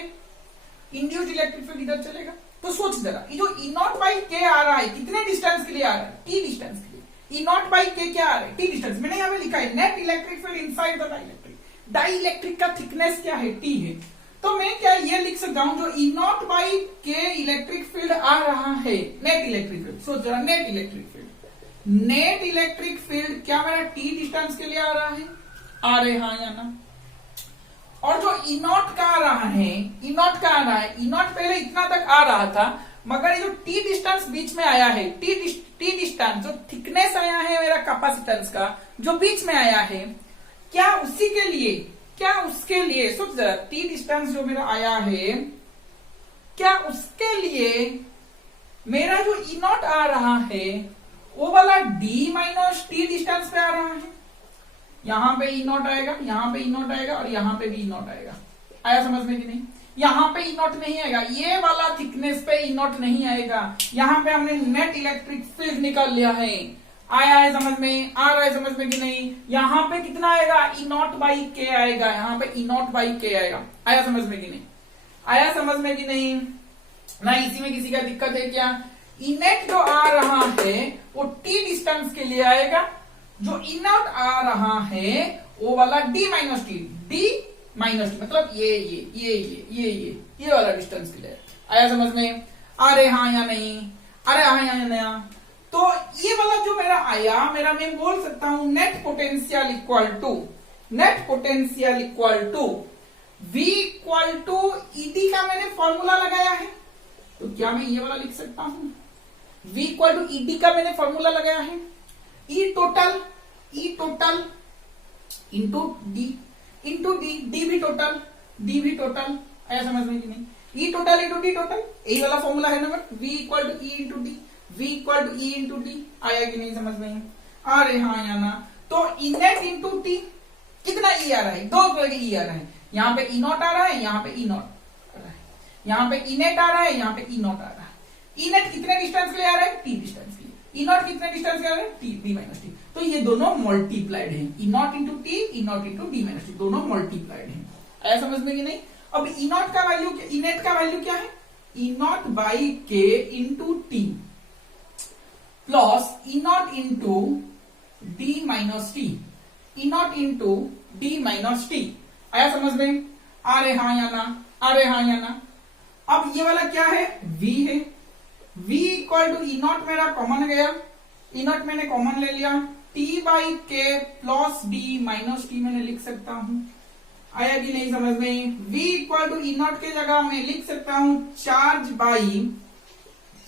इंड्यूस्ड इलेक्ट्रिक फील्ड इधर चलेगा। तो सोच जरा, ये जो ई नॉट बाई के आ रहा है कितने डिस्टेंस के लिए आ रहा है, टी डिस्टेंस के लिए। ई नॉट बाई के क्या आ रहा है, टी डिस्टेंस। मैंने यहाँ पे लिखा है net electric field inside the dielectric, dielectric का थिकनेस क्या है, टी है। तो मैं क्या ये लिख सकता हूं, जो ई नॉट बाई के इलेक्ट्रिक फील्ड आ रहा है, नेट इलेक्ट्रिक फील्ड। सोच जरा, net electric field, net electric field क्या मेरा टी डिस्टेंस के लिए आ रहा है, आ रहे हाँ या ना। और जो ई नॉट का आ रहा है, ई नॉट का आ रहा है, ई नॉट पहले इतना तक आ रहा था, मगर ये जो टी डिस्टेंस बीच में आया है, टी डिस्टेंस जो थिकनेस आया है मेरा कैपेसिटेंस का, जो बीच में आया है, क्या उसी के लिए, क्या उसके लिए, सोच जरा, टी डिस्टेंस जो मेरा आया है, क्या उसके लिए मेरा जो ई नॉट आ रहा है वो वाला डी माइनस टी डिस्टेंस पे आ रहा है। यहां पे ई नॉट आएगा, यहां पे ई नॉट आएगा और यहां पे भी ई नॉट आएगा। आया समझ में कि नहीं? यहां पे ई नॉट नहीं आएगा, ये वाला थिकनेस पे ई नॉट नहीं आएगा। यहां पे हमने नेट इलेक्ट्रिक फील्ड निकाल लिया है। आया है समझ में, आ रहा है समझ में कि नहीं? यहां पे कितना आएगा, ई नॉट बाई के आएगा, यहां पे ई नॉट बाई के आएगा। आया समझ में कि नहीं? आया समझ में कि नहीं? ना इसी में किसी का दिक्कत है क्या? ई नेट जो आ रहा है वो टी डिस्टेंस के लिए आएगा, जो ई नॉट आ रहा है वो वाला D minus T, D minus T मतलब ये वाला डिस्टेंस के लिए। आया समझ में? अरे हाँ या नहीं? अरे हाँ या नहीं? तो ये वाला जो मेरा आया, मेरा मैं बोल सकता हूं net potential equal to, net potential equal to V equal to E D का मैंने फॉर्मूला लगाया है, तो क्या मैं ये वाला लिख सकता हूं? V इक्वल टू ईडी का मैंने फॉर्मूला लगाया है, E total into D, D भी टोटल। आया समझ में कि नहीं? E total into D total, यही वाला फॉर्मूला है ना, V equal to E into D, V equal to E into D. आया कि नहीं समझ में? अरे हाँ या ना? तो ई नेट इंटू टी, कितना ई आ रहा है, दो तरह के ई आ रहा है। यहाँ पे ई नॉट आ रहा है, यहाँ पे ई नॉट आ रहा है, यहाँ पे ई नेट आ रहा है, यहाँ पे ई नॉट आ रहा है। ई नेट कितने डिस्टेंस के लिए आ रहा है, टी डिस्टेंस के लिए। ई नॉट कितने डिस्टेंस के आ रहा है, टी, डी माइनस टी। तो ये दोनों मल्टीप्लाइड है, E not into T, E not into D minus T, दोनों मल्टीप्लाइड है। आया समझ में कि नहीं? अब ई नॉट का वैल्यू, ई नेट का वैल्यू क्या है, E not by K into T plus E not into D minus T, E not into D minus T. आया समझ में? अरे हाँ या ना? अरे हाँ या ना? अब ये वाला क्या है, V है। V equal to E not मेरा कॉमन गया, ई नॉट मैंने कॉमन ले लिया, T by K plus D minus T मैंने लिख सकता हूं। आया कि नहीं समझ में? V equal to E not के जगह मैं लिख सकता हूं charge by,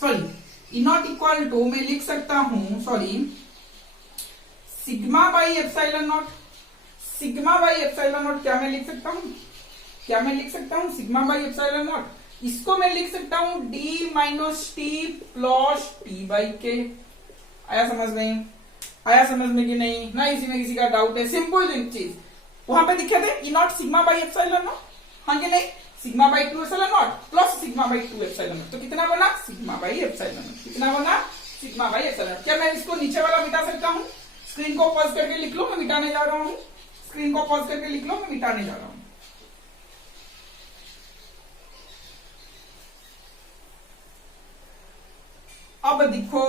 sorry E not equal to मैं लिख सकता हूं, sorry sigma by epsilon not. Sigma by epsilon not क्या मैं लिख सकता हूं, क्या मैं लिख सकता हूं सिग्मा बाई एप्सिलॉन नॉट? इसको मैं लिख सकता हूं D minus T plus T by K. आया समझ में? आया समझ में कि नहीं? ना इसी में किसी का डाउट है? सिंपल चीज वहां पे दिखे थे, E naught sigma by epsilon naught, हाँ कि नहीं? Sigma by 2 epsilon naught plus sigma by 2 epsilon naught, तो कितना बना, सिग्मा बाई एप्सिलॉन नॉट। कितना बना, सिग्मा बाई एप्सिलॉन नॉट। क्या मैं इसको नीचे वाला मिटा सकता हूं? स्क्रीन को पॉज करके लिख लो, मैं मिटाने जा रहा हूं। स्क्रीन को पॉज करके लिख लो, मैं मिटाने जा रहा हूं। अब देखो,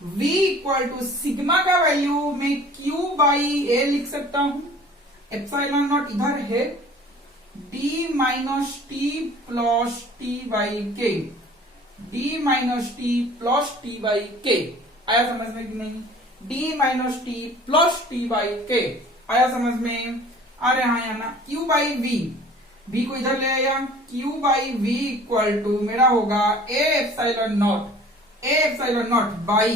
V इक्वल टू सिग्मा का वैल्यू मैं Q बाई ए लिख सकता हूं, एप्सिलॉन नॉट इधर है, D minus T plus T by K, D minus T plus T by K. आया समझ में कि नहीं? D minus T plus T by K. आया समझ में? अरे हाँ या ना? Q बाई V, V को इधर ले आया, Q by V equal to मेरा होगा A epsilon not by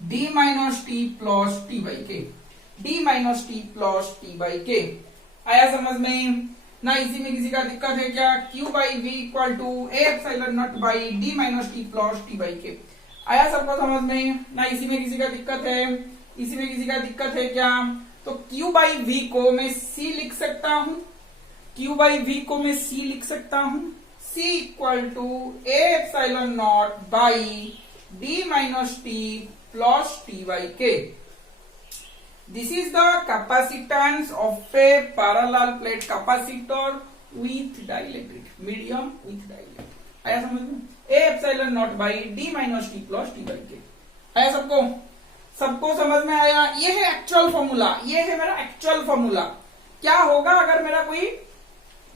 D minus T plus T by K, D minus T plus T by K. आया समझ में? ना इसी में किसी का दिक्कत है क्या? Q by V equal to A epsilon not by D minus T plus T by K. आया सबको समझ में? ना इसी में किसी का दिक्कत है? इसी में किसी का दिक्कत है क्या? तो Q बाई V को मैं C लिख सकता हूं, Q बाई V को मैं C लिख सकता हूं, C equal to A epsilon not by D minus T plus T by K. This is the capacitance of a parallel plate capacitor with dielectric, medium with dielectric. आया समझ में? A epsilon not by D minus T plus T by K. आया सबको? सबको समझ में आया? ये है एक्चुअल फॉर्मूला, ये है मेरा एक्चुअल फॉर्मूला। क्या होगा अगर मेरा कोई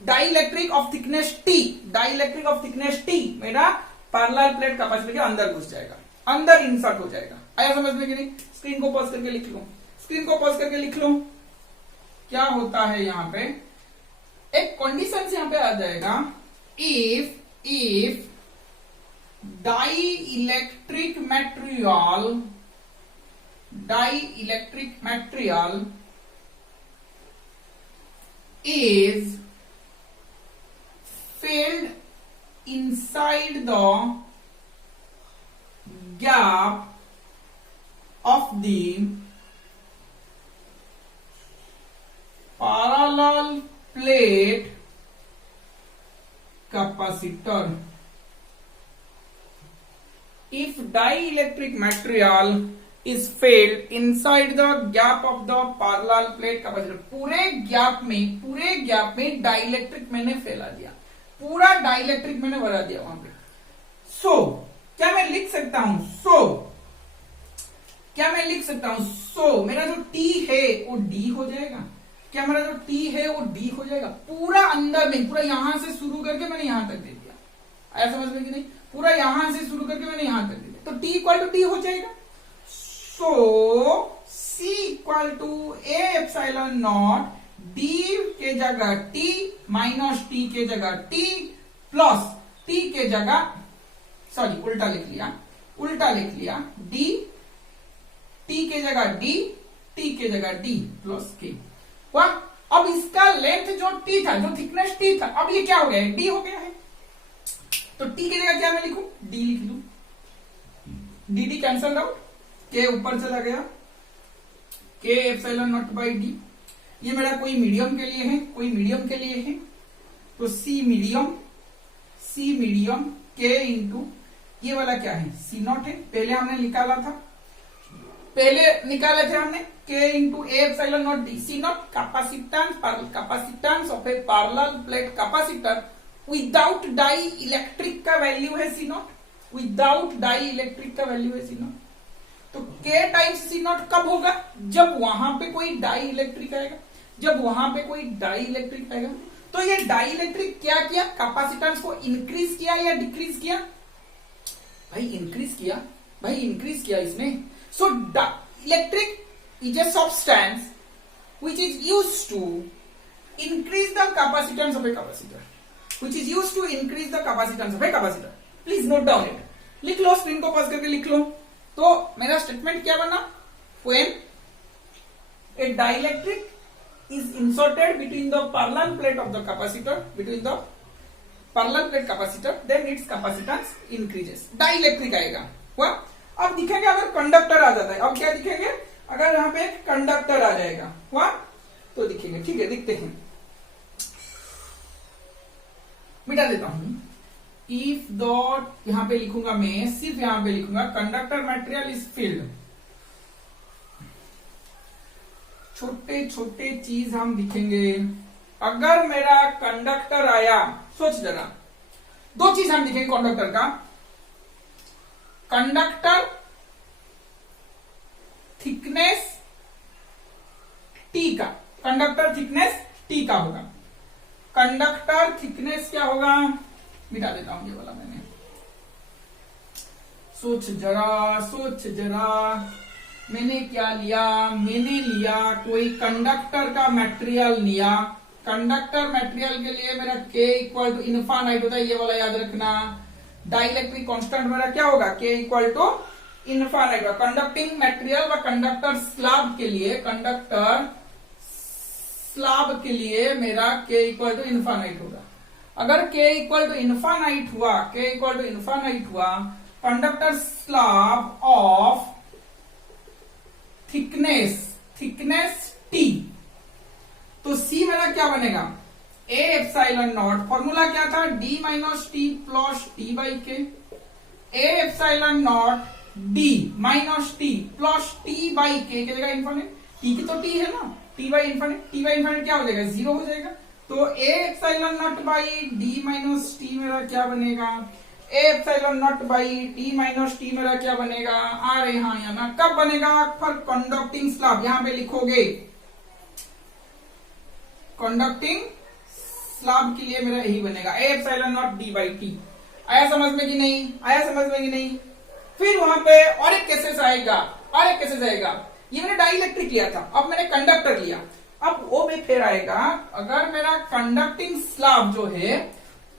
dielectric of thickness T, dielectric of thickness T मेरा पैरेलल प्लेट कैपेसिटर के अंदर घुस जाएगा, अंदर इंसर्ट हो जाएगा। आया समझ में कि नहीं? स्क्रीन को पॉज करके लिख लो, स्क्रीन को पॉज करके लिख लो। क्या होता है यहां पे, एक कंडीशन यहां पे आ जाएगा, if dielectric material is filled inside the gap of the parallel plate capacitor. If dielectric material is filled inside the gap of the parallel plate capacitor, पूरे गैप में डाइलेक्ट्रिक मैंने फैला दिया, पूरा डाइलेक्ट्रिक मैंने भरा दिया वहां पे। सो क्या मैं लिख सकता हूं, सो मेरा जो टी है वो डी हो जाएगा। क्या मेरा जो टी है वो डी हो जाएगा? पूरा अंदर नहीं, पूरा यहां से शुरू करके मैंने यहां तक दे दिया। आया समझ में कि नहीं? पूरा यहां से शुरू करके मैंने यहां तक दे दिया, तो टी इक्वल टू टी हो जाएगा। So C equal to A epsilon not D के जगह टी माइनस टी के जगह टी प्लस टी के जगह, सॉरी उल्टा लिख लिया डी, टी के जगह डी, टी के जगह डी प्लस के। वाह, अब इसका लेंथ जो टी था, जो थिकनेस टी था, अब ये क्या हो गया है? डी हो गया है। तो टी की जगह क्या मैं लिखूं? डी लिख लूं, डी डी कैंसल आउट, के ऊपर चला गया, के एप्सिलॉन नॉट बाई डी। ये मेरा कोई मीडियम के लिए है, तो सी मीडियम के इंटू ये वाला क्या है? सी नॉट है, पहले हमने निकाले थे हमने, K into A epsilon not D. C not capacitance of a parallel plate capacitor without dielectric का वैल्यू है सी नॉट, तो K टाइम्स सी नॉट कब होगा? जब वहां पे कोई डाई इलेक्ट्रिक आएगा। तो ये डाई इलेक्ट्रिक क्या किया? कैपेसिटेंस को इंक्रीज किया या डिक्रीज किया? भाई इंक्रीज किया इसने। So electric is a substance which is used to increase the capacitance of a capacitor, Please note down it. लिख लो, स्क्रीन को पॉज करके लिख लो। तो मेरा स्टेटमेंट क्या बना? When a dielectric is inserted between the parallel plate of the capacitor, then its capacitance increases. Dielectric आएगा। हुआ? अब दिखेंगे अगर कंडक्टर आ जाता है, अब क्या दिखेंगे? अगर यहाँ पे कंडक्टर आ जाएगा, हुआ? तो दिखेंगे। ठीक है, दिखते हैं, मिटा देता हूं। इफ डॉट यहां पे लिखूंगा मैं, सिर्फ यहां पे लिखूंगा कंडक्टर मटेरियल इज फील्ड। छोटे छोटे चीज हम दिखेंगे। अगर मेरा कंडक्टर आया, सोच जरा, दो चीज हम दिखेंगे कंडक्टर का। कंडक्टर थिकनेस टी का, कंडक्टर थिकनेस टी का होगा। कंडक्टर थिकनेस क्या होगा? मिटा देता हूं ये वाला मैंने। सोच जरा मैंने क्या लिया? मैंने लिया कोई कंडक्टर का मटेरियल लिया। कंडक्टर मटेरियल के लिए मेरा K इक्वल टू इनफाइनाइट होता है, ये वाला याद रखना। डाइलेक्ट्रिक कांस्टेंट मेरा क्या होगा? K equal to infinite. Conducting material व कंडक्टर स्लैब के लिए मेरा K इक्वल टू इनफाइनाइट होगा। अगर K इक्वल टू इनफाइनाइट हुआ, conductor slab of thickness T, तो C मेरा क्या बनेगा? A एप्सिलॉन नॉट, फॉर्मूला क्या था? D minus T plus T by के। A epsilon not D minus T plus T by के जगह इन्फिनिट, टी की तो टी है ना, T by infinite, T by infinite क्या हो जाएगा, जीरो हो जाएगा। तो ए epsilon not by D minus T मेरा क्या बनेगा, ए epsilon not by D minus T मेरा क्या बनेगा, आ रहे हाँ या ना, कब बनेगा, फॉर कंडक्टिंग स्लैब, यहां पे लिखोगे कंडक्टिंग स्लैब के लिए मेरा यही बनेगा, ए epsilon not D by T. आया समझ में कि नहीं, आया समझ में कि नहीं। फिर वहां पे और एक केसेस आएगा, और एक केसेस आएगा, ये मैंने डाइलेक्ट्रिक लिया था, अब मैंने कंडक्टर लिया, अब वो भी फिर आएगा, अगर मेरा कंडक्टिंग स्लैब जो है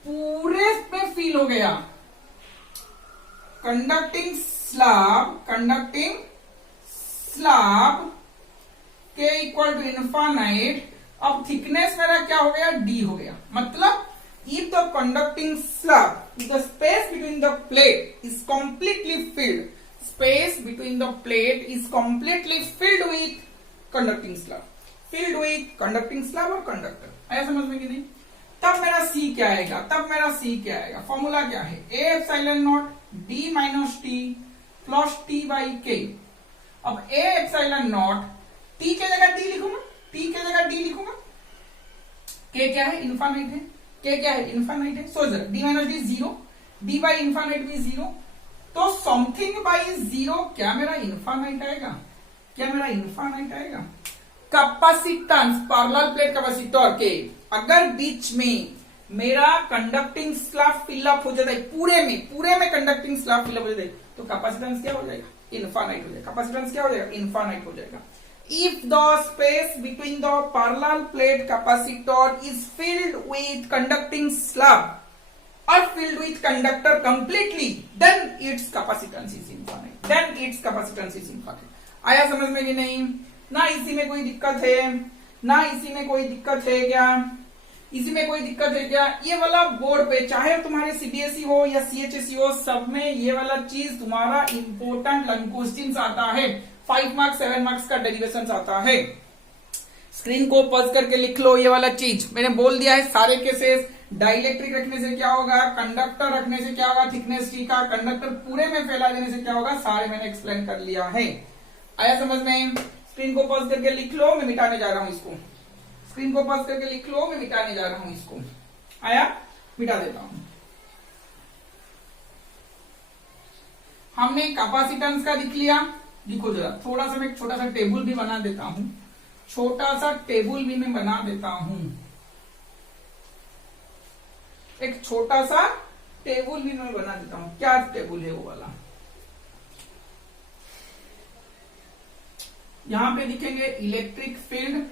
पूरे में फील हो गया, कंडक्टिंग स्लैब के इक्वल टू इनफाइनाइट, अब थिकनेस मेरा क्या हो गया, डी हो गया, मतलब if the conducting slab, if the space between the plate is completely filled, space between the plate is completely filled with conducting slab, filled with conducting slab और conductor, आया समझ में कि नहीं। तब मेरा C क्या आएगा, तब मेरा C क्या आएगा, फॉर्मूला क्या है, A epsilon not D minus T plus T by के। अब A एप्सिलॉन नॉट T के जगह D लिखूंगा, T के जगह D लिखूंगा, K क्या है, इनफाइनाइट है, K क्या है, इनफाइनाइट है, सो जरा D minus D zero, D by infinite भी जीरो, तो समथिंग बाई जीरो क्या मेरा इनफाइनाइट आएगा, क्या मेरा इनफाइनाइट आएगा। कैपेसिटेंस पैरेलल प्लेट कैपेसिटर के अगर बीच में मेरा कंडक्टिंग स्लैब फिलअप हो जाता है, पूरे में कंडक्टिंग स्लैब फिलअप हो जाता है, तो कैपेसिटेंस क्या हो जाएगा, इनफाइनाइट हो जाएगा, कैपेसिटेंस क्या हो जाएगा, इनफाइनाइट हो जाएगा। If the space between the parallel plate capacitor is filled with conducting slab or filled with conductor completely, then its capacitance is infinite. Then its capacitance is infinite. आया समझ में कि नहीं, ना इसी में कोई दिक्कत है, ना इसी में कोई दिक्कत है क्या, इसी में कोई दिक्कत है क्या। ये वाला बोर्ड पे चाहे तुम्हारे सीबीएसई हो या सीएचएसई हो, सब में ये वाला चीज तुम्हारा इंपॉर्टेंट लर्न क्वेश्चन आता है, 5 मार्क्स 7 मार्क्स का डेरिवेशन आता है। स्क्रीन को पॉज करके लिख लो ये वाला चीज, मैंने बोल दिया है सारे केसेस। डाइलेक्ट्रिक रखने से क्या होगा, कंडक्टर रखने से क्या होगा, थिकनेस टी का, कंडक्टर पूरे में फैला देने से क्या होगा, सारे मैंने एक्सप्लेन कर लिया है। आया समझ में। स्क्रीन को पॉज करके लिख लो, मैं मिटाने जा रहा हूं इसको। स्क्रीन को पॉज करके लिख लो, मैं मिटाने जा रहा हूं इसको। आया, मिटा देता हूं। हमने कैपेसिटेंस का लिख लिया, लिखो जरा, थोड़ा सा मैं एक छोटा सा टेबल भी बना देता हूं, छोटा सा टेबल भी मैं बना देता हूं, एक छोटा सा टेबल भी मैं बना देता हूं। क्या टेबल है वो वाला, यहां पे दिखेंगे इलेक्ट्रिक फील्ड,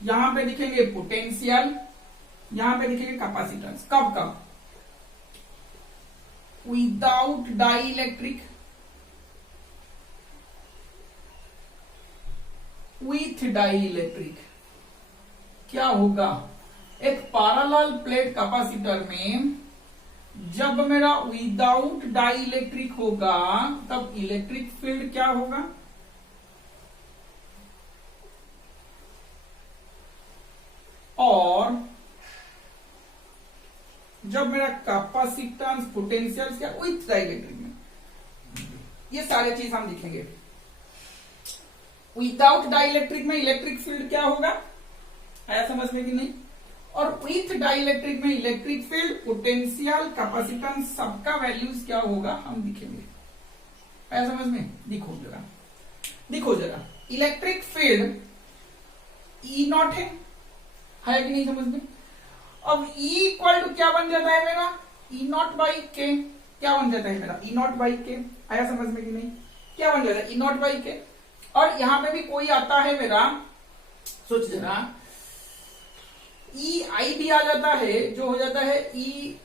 यहां पे दिखेंगे पोटेंशियल, यहां पे दिखेंगे कैपेसिटेंस। कब कब, without dielectric, with dielectric. क्या होगा, एक पैरेलल प्लेट कैपेसिटर में जब मेरा विदाउट डाई इलेक्ट्रिक होगा तब इलेक्ट्रिक फील्ड क्या होगा, और जब मेरा कैपेसिटेंस पोटेंशियल क्या विथ डाई इलेक्ट्रिक में, ये सारे चीज हम लिखेंगे। विदाउट डाई इलेक्ट्रिक में इलेक्ट्रिक फील्ड क्या होगा, आया समझ में कि नहीं, और विथ डाई इलेक्ट्रिक में इलेक्ट्रिक फील्ड, पोटेंशियल, कैपेसिटेंस सबका वैल्यूज क्या होगा हम लिखेंगे। आया समझ में। देखो जरा, देखो जरा, इलेक्ट्रिक फील्ड ई नॉट है कि नहीं समझ में। अब ई इक्वल टू क्या बन जाता है मेरा, ई नॉट बाई के, क्या बन जाता है मेरा, ई नॉट बाई के। आया समझ में कि नहीं, क्या बन जाता है, ई नॉट बाई के। और यहां पे भी कोई आता है मेरा, सोच जरा, ई आई भी आ जाता है, जो हो जाता है ई,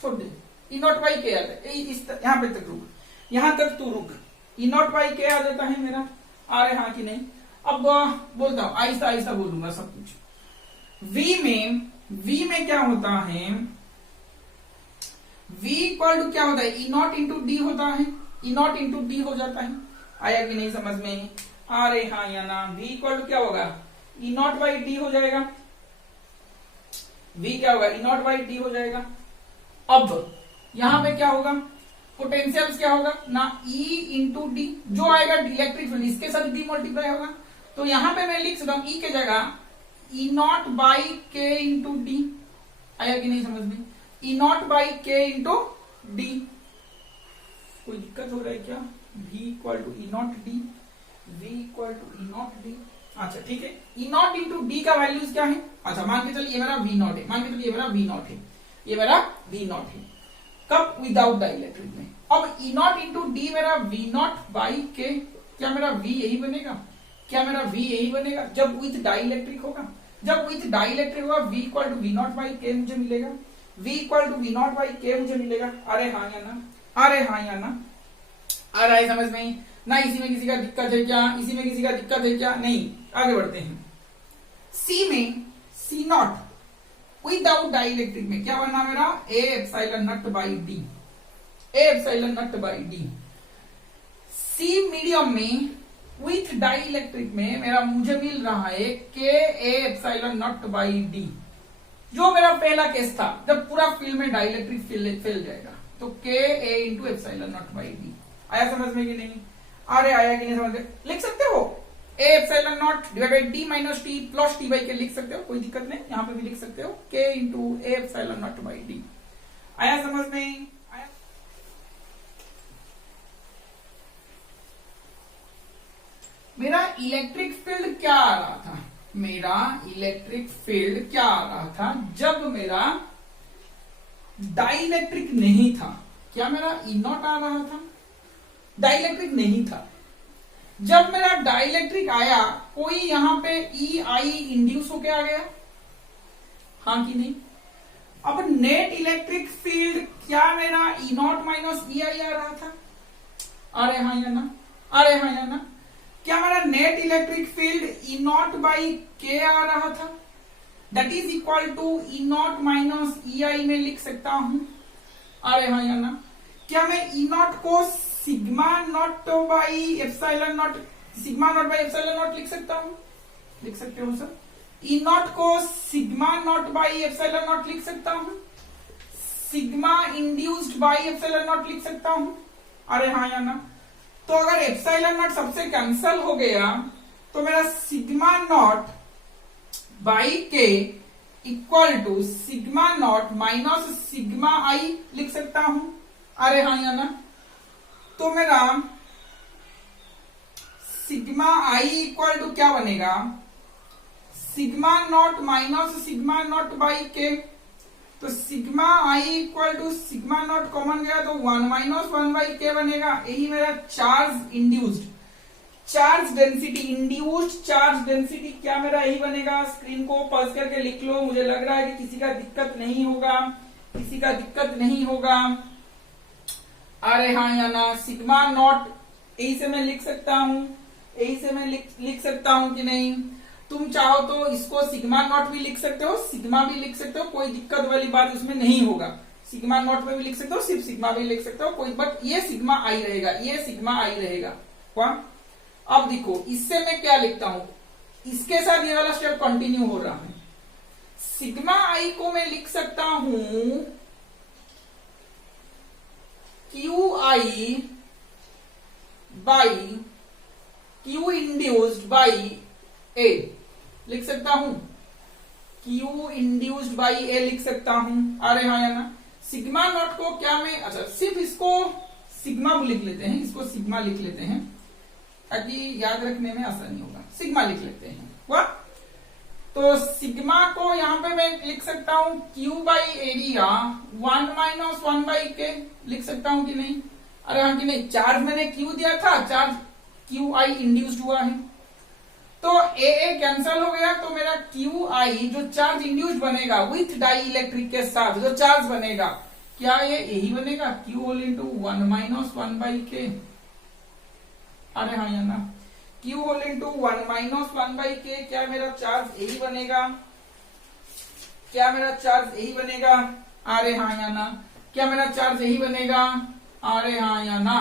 छोड़ दे, ई नॉट बाई के आता है, यहां पे तक रुक, यहां तक तू रुक, ई नॉट बाई के आ जाता है मेरा। आ रहे हाँ कि नहीं। अब बोलता हूं, आहिस्ता आहिस्ता बोलूंगा सब कुछ। V में क्या होता है, V इक्वल टू क्या होता है, ई नॉट इंटू डी होता है, ई नॉट इंटू डी हो जाता है। आया कि नहीं समझ में, आ रहे हाँ या ना। V इक्वल टू क्या होगा, ई नॉट बाई डी हो जाएगा। V क्या होगा, ई नॉट बाई डी हो जाएगा। अब यहां पे क्या होगा, पोटेंशियल क्या होगा ना, E इंटू डी, जो आएगा इलेक्ट्रिक फील्ड इसके साथ डी मल्टीप्लाई होगा। तो यहां पे मैं लिख सकता हूं ई के जगह E not by K into D. आया कि नहीं समझ में, E not by K into D. कोई दिक्कत हो रहा है क्या, V equal to E not D, V equal to E not D. अच्छा ठीक है, ई नॉट इंटू डी का वैल्यूज क्या है, अच्छा मान के चलिए ये मेरा V नॉट है, मान के चलिए ये मेरा V नॉट है, ये मेरा V नॉट है, कब विदाउट डाइलेक्ट्रिक में। अब ई नॉट इंटू डी मेरा V नॉट बाई के, क्या मेरा V यही बनेगा, क्या मेरा V यही बनेगा जब विथ डाइलेक्ट्रिक होगा। जब विथ डाइलेक्ट्रिक होगा V equal to V not by K मुझे मिलेगा, V equal to V not by K मुझे मिलेगा। अरे हाँ या ना, अरे हाँ या ना, आ रहा है समझ में ना। इसी में किसी का दिक्कत है क्या, इसी में किसी का दिक्कत है क्या, नहीं। आगे बढ़ते हैं, सी में सी नॉट विदाउट डाइलेक्ट्रिक में क्या बनना मेरा, A epsilon not by D, A epsilon not by D. C medium में विथ डाइलेक्ट्रिक में मेरा मुझे मिल रहा है K A epsilon not by D, जो मेरा पहला केस था जब पूरा फील्ड में डाइलेक्ट्रिक फैल जाएगा, तो K A into epsilon not by D. आया समझ में कि नहीं, अरे आया कि नहीं समझ में, लिख सकते हो ए epsilon not divide by D minus T plus T by के लिख सकते हो, कोई दिक्कत नहीं, यहां पे भी लिख सकते हो के into A epsilon not by D. आया समझ में, आया। मेरा इलेक्ट्रिक फील्ड क्या आ रहा था, मेरा इलेक्ट्रिक फील्ड क्या आ रहा था जब मेरा डाइलेक्ट्रिक नहीं था, क्या मेरा ई नॉट आ रहा था, डाइलेक्ट्रिक नहीं था। जब मेरा डाइलेक्ट्रिक आया, कोई यहां पे ई आई इंड्यूस होके आ गया, हाँ कि नहीं। अब नेट इलेक्ट्रिक फील्ड क्या मेरा ई नॉट माइनस ई आई आ रहा था, अरे हाँ या ना, अरे हाँ या ना। क्या मेरा net electric field E not by K आ रहा था, that is equal to E naught minus E I में लिख सकता हूं, अरे हाँ या ना। क्या मैं ई नॉट को sigma not by epsilon not, sigma not by epsilon not लिख सकता हूं, लिख सकते हो सर। ई नॉट को sigma not by epsilon not लिख सकता हूं, sigma induced by epsilon not लिख सकता हूं, अरे हाँ या ना। तो अगर एप्सिलॉन नॉट सबसे कैंसल हो गया तो मेरा sigma not by K equal to sigma not minus sigma I लिख सकता हूं, अरे हाँ या ना। तो मेरा सिग्मा आई इक्वल टू क्या बनेगा, sigma not minus sigma not by K. तो sigma I equal to sigma not common गया तो 1 माइनस 1 बाई के बनेगा। यही मेरा charge induced, charge density, induced charge density क्या मेरा यही बनेगा। स्क्रीन को पॉज करके लिख लो, मुझे लग रहा है कि किसी का दिक्कत नहीं होगा, किसी का दिक्कत नहीं होगा। अरे हाँ या ना, सिग्मा नॉट यही से मैं लिख सकता हूं, यही से मैं लिख सकता हूं कि नहीं। तुम चाहो तो इसको सिग्मा नॉट भी लिख सकते हो, सिग्मा भी लिख सकते हो, कोई दिक्कत वाली बात उसमें नहीं होगा। सिग्मा नॉट में भी लिख सकते हो, सिर्फ सिग्मा भी लिख सकते हो, कोई, बट ये सिग्मा आई रहेगा, ये सिग्मा आई रहेगा। अब देखो इससे मैं क्या लिखता हूं, इसके साथ ये वाला स्टेप कंटिन्यू हो रहा है। सिग्मा आई को मैं लिख सकता हूं Q I by Q induced by A लिख सकता हूं, क्यू इंड्यूस्ड बाई ए लिख सकता हूं, अरे हाँ या ना। सिग्मा नॉट को क्या मैं, अच्छा सिर्फ इसको सिग्मा लिख लेते हैं, इसको सिग्मा लिख लेते हैं ताकि याद रखने में आसानी होगा। सिग्मा लिख लेते हैं, वाह। तो सिग्मा को यहां पे मैं लिख सकता हूं Q by area 1 minus 1 by के लिख सकता हूं कि नहीं, अरे हाँ कि नहीं। चार्ज मैंने क्यू दिया था, चार्ज क्यू आई इंड्यूस्ड हुआ है, तो ए कैंसल हो गया, तो मेरा क्यू आई जो चार्ज इंड्यूस्ड बनेगा विथ डाई इलेक्ट्रिक के साथ जो चार्ज बनेगा, क्या ये यही बनेगा Q whole into 1 minus 1 by K, अरे हाँ या ना। Q whole into 1 minus 1 by K, क्या मेरा चार्ज यही बनेगा, क्या मेरा चार्ज यही बनेगा, अरे हाँ या ना। क्या मेरा चार्ज यही बनेगा, अरे हाँ या ना।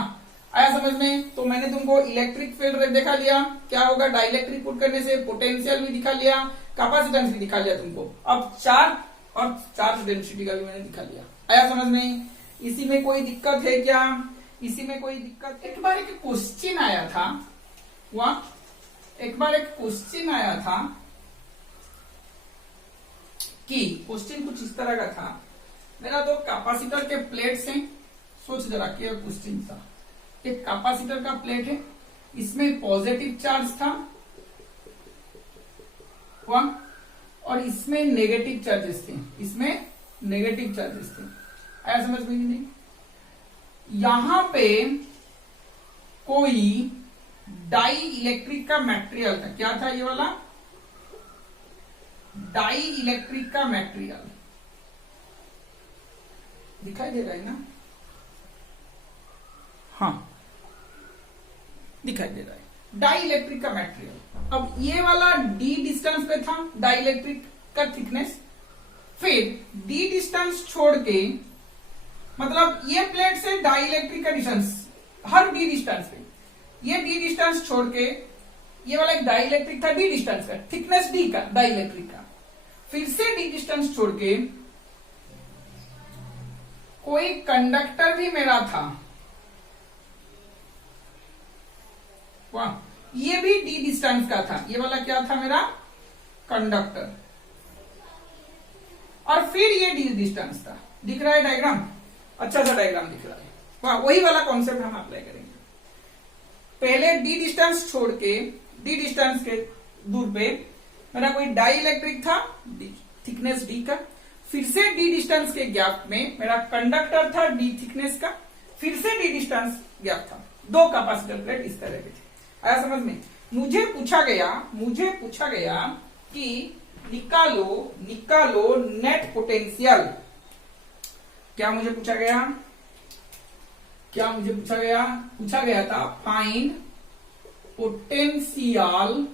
आया समझ में। तो मैंने तुमको इलेक्ट्रिक फील्ड दिखा लिया, क्या होगा डाइलेक्ट्रिक पुट करने से, पोटेंशियल भी दिखा लिया, कैपेसिटेंस भी दिखा लिया तुमको। अब चार्ज और चार्ज डेंसिटी का भी मैंने दिखा लिया। आया समझ में। इसी में कोई दिक्कत है क्या? इसी में कोई दिक्कत? एक बार एक क्वेश्चन आया था, एक बार एक क्वेश्चन आया था कि क्वेश्चन कुछ इस तरह का था, मेरा दो कैपेसिटर के प्लेट्स हैं, सोच जरा क्या क्वेश्चन था। एक कैपेसिटर का प्लेट है, इसमें पॉजिटिव चार्ज था और इसमें नेगेटिव चार्जेस थे, इसमें नेगेटिव चार्जेस थे। आया समझ में कि नहीं? यहां पे कोई डाई इलेक्ट्रिक का मटेरियल था, क्या था ये वाला? डाई इलेक्ट्रिक का मटेरियल दिखाई दे रहा है ना? हाँ, दिखाई दे रहा है, डाई इलेक्ट्रिक का मटेरियल। अब ये वाला डी डिस्टेंस पे था डाई इलेक्ट्रिक का थिकनेस, फिर डी डिस्टेंस छोड़ के, मतलब ये प्लेट से डाई इलेक्ट्रिक का डिस्टेंस, हर डी डिस्टेंस पे, ये डी डिस्टेंस छोड़ के ये वाला एक डाई इलेक्ट्रिक था डी डिस्टेंस का, थिकनेस डी का, डाई इलेक्ट्रिक का, फिर से डी डिस्टेंस छोड़ के कोई कंडक्टर भी मेरा था, वाह, ये भी डी डिस्टेंस का था, ये वाला क्या था मेरा? कंडक्टर, और फिर ये डी डिस्टेंस था। दिख रहा है डायग्राम? अच्छा सा डायग्राम दिख रहा है, वाह, वही वाला कॉन्सेप्ट हम अप्लाई करेंगे। पहले डी डिस्टेंस छोड़ के, डी डिस्टेंस के दूर पे मेरा कोई डाई इलेक्ट्रिक था, थिकनेस डी का, फिर से डी डिस्टेंस के गैप में मेरा कंडक्टर था डी थिकनेस का, फिर से डी डिस्टेंस गैप था, दो कैपेसिटर प्लेट इस तरह के थे। आया समझ में? मुझे पूछा गया कि निकालो नेट पोटेंशियल। क्या मुझे पूछा गया था find potential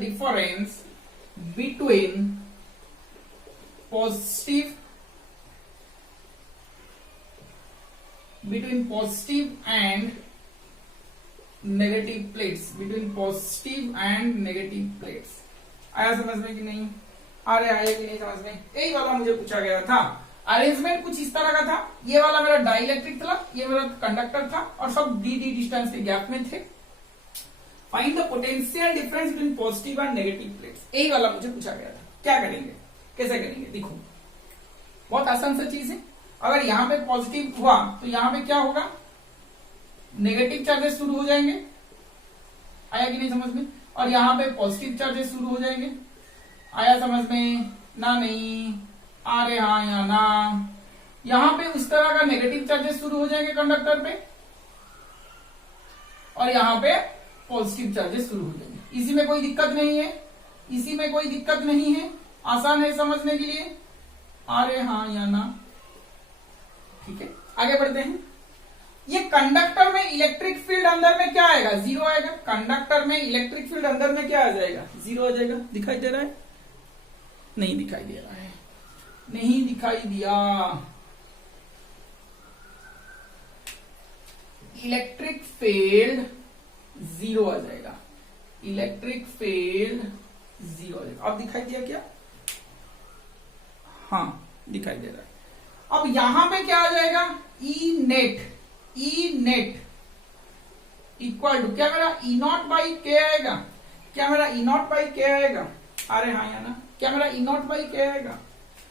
difference between positive and negative plates. आया समझ में कि नहीं? आया कि नहीं समझ में? यही वाला मुझे पूछा गया था। अरेंजमेंट कुछ इस तरह का था, ये वाला मेरा डाई इलेक्ट्रिक था, ये मेरा कंडक्टर था, और सब डी डिस्टेंस के गैप में थे। Find the potential difference between positive and negative plates, यही वाला मुझे पूछा गया था। क्या करेंगे, कैसे करेंगे? देखो, बहुत आसान सा चीज है। अगर यहां पे पॉजिटिव हुआ तो यहां पे क्या होगा? नेगेटिव चार्जेस शुरू हो जाएंगे। आया कि नहीं समझ में? और यहां पे पॉजिटिव चार्जेस शुरू हो जाएंगे। आया समझ में? ना नहीं? अरे हाँ या ना? यहां पे उस तरह का नेगेटिव चार्जेस शुरू हो जाएंगे कंडक्टर पे, और यहां पे पॉजिटिव चार्जेस शुरू हो जाएंगे। इसी में कोई दिक्कत नहीं है, आसान है समझने के लिए। अरे हाँ या ना? ठीक है, आगे बढ़ते हैं। ये कंडक्टर में इलेक्ट्रिक फील्ड अंदर में क्या आएगा? जीरो आएगा। कंडक्टर में इलेक्ट्रिक फील्ड अंदर में क्या आ जाएगा? जीरो आ जाएगा। दिखाई दे रहा है? नहीं दिखाई दे रहा है, नहीं दिखाई दिया। इलेक्ट्रिक फील्ड जीरो आ जाएगा, इलेक्ट्रिक फील्ड जीरो आ जाएगा। अब दिखाई दिया क्या? हाँ, दिखाई दे रहा है। अब यहां पे क्या आ जाएगा? ई नेट इक्वल टू क्या? मेरा ई नॉट बाई के आएगा। क्या मेरा ई नॉट बाई के आएगा? अरे हाँ या ना? क्या मेरा ई नॉट बाई के आएगा?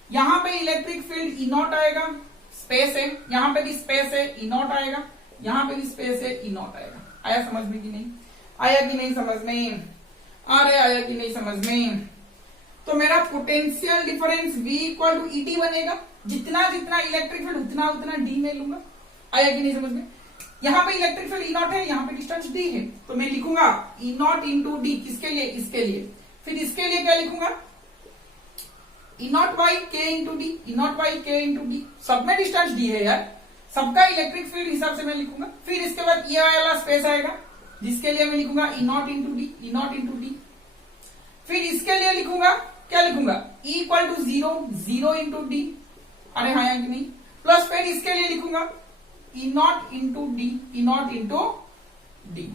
यहां पे इलेक्ट्रिक फील्ड ई नॉट आएगा, स्पेस है, यहां पे भी स्पेस है, ई नॉट आएगा, यहां पे भी स्पेस है, ई नॉट आएगा। आया समझ में कि नहीं? आया कि नहीं समझ में? अरे आया कि नहीं समझ में? तो मेरा potential difference V equal to E T बनेगा। जितना जितना इलेक्ट्रिक फील्ड उतना उतना डी में लूंगा। आया कि नहीं समझ में? यहां पे इलेक्ट्रिक फील्ड ई नॉट है, यहां पे डिस्टेंस डी है, तो मैं लिखूंगा ई नॉट इंटू डी। किसके लिए? इसके लिए। फिर इसके लिए क्या लिखूंगा? E not by K into D, E not by K into D. सब में डिस्टेंस डी है यार, सबका इलेक्ट्रिक फील्ड हिसाब से मैं लिखूंगा। फिर इसके बाद ये वाला स्पेस आएगा, जिसके लिए मैं लिखूंगा E not into D, E not into D. फिर इसके लिए लिखूंगा, क्या लिखूंगा? E equal to zero, zero into D. अरे हाँ या कि नहीं? प्लस फिर इसके लिए लिखूंगा E not into D, E not into D.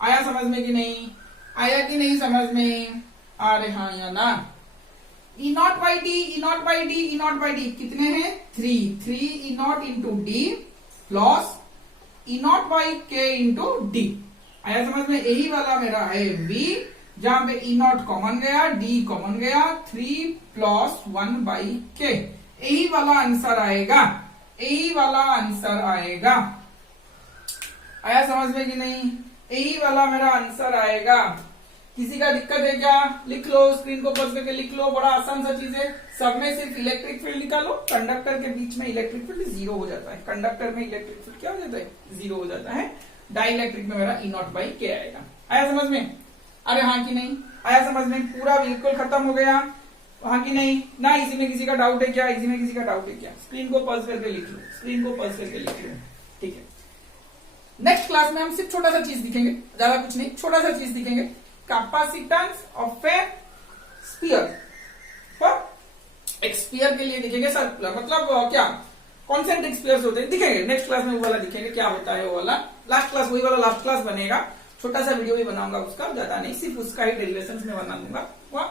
आया समझ में कि नहीं? आया कि नहीं समझ में? अरे हाँ या ना? E not by D, E not by D, E not by D कितने हैं 3 E not into D plus E not by K into D. आया समझ में? यही वाला मेरा है बी, जहां पे ई नॉट कॉमन गया, डी कॉमन गया, 3 प्लस 1 बाई के। यही वाला आंसर आएगा, यही वाला आंसर आएगा। आया समझ में कि नहीं? यही वाला मेरा आंसर आएगा। किसी का दिक्कत है क्या? लिख लो, स्क्रीन को पॉज करके लिख लो, बड़ा आसान सा चीज है। सब में सिर्फ इलेक्ट्रिक फील्ड निकालो, कंडक्टर के बीच में इलेक्ट्रिक फील्ड 0 हो जाता है, कंडक्टर में इलेक्ट्रिक फील्ड क्या हो जाता है 0 हो जाता है। डाइलेक्ट्रिक में मेरा ई नॉट बाई के आएगा। आया समझ में? अरे हाँ कि नहीं? आया समझ में? पूरा बिल्कुल खत्म हो गया, हाँ कि नहीं? ना इसी में किसी का डाउट है क्या? इसी में किसी का डाउट है क्या? स्क्रीन को पॉज करके लिख लो, स्क्रीन को पॉज करके लिख लो, ठीक है। नेक्स्ट क्लास में हम सिर्फ छोटा सा चीज दिखेंगे, ज्यादा कुछ नहीं, छोटा सा चीज दिखेंगे। कैपेसिटेंस ऑफ ए स्फीयर, एक स्फीयर के लिए दिखेंगे सर, मतलब क्या कॉन्सेंट्रिक स्फीयर्स होते हैं, दिखेंगे नेक्स्ट क्लास में, वो वाला दिखेंगे क्या होता है वो वाला। लास्ट क्लास वही वाला लास्ट क्लास बनेगा, छोटा सा वीडियो भी बनाऊंगा उसका, ज्यादा नहीं, सिर्फ उसका ही डेरिवेशंस में बना दूंगा। वाह,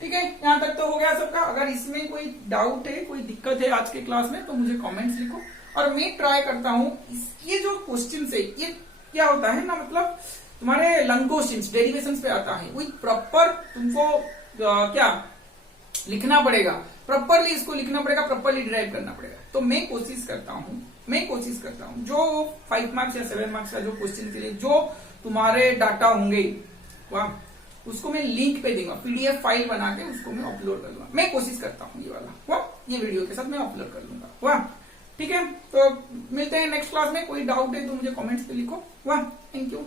ठीक है, यहाँ तक तो हो गया सबका। अगर इसमें कोई डाउट है, कोई दिक्कत है आज के क्लास में, तो मुझे कमेंट्स लिखो। और मैं ट्राई करता हूँ ये जो क्वेश्चन है ये क्या होता है ना, मतलब तुम्हारे लंग क्वेश्चन डेरिवेशंस पे आता है, वही प्रॉपर तुमको क्या लिखना पड़ेगा, प्रॉपरली इसको लिखना पड़ेगा, प्रॉपरली डिराइव करना पड़ेगा। तो मैं कोशिश करता हूँ जो 5 मार्क्स या 7 मार्क्स का जो क्वेश्चन के लिए जो तुम्हारे डाटा होंगे, वाह, उसको मैं लिंक पे दूंगा, पीडीएफ फाइल बना के उसको मैं अपलोड कर दूंगा। मैं कोशिश करता हूँ ये वाला, वाह, ये वीडियो के साथ मैं अपलोड कर दूंगा। वाह, ठीक है, तो मिलते हैं नेक्स्ट क्लास में। कोई डाउट है तो मुझे कमेंट्स पे लिखो। वाह, थैंक यू।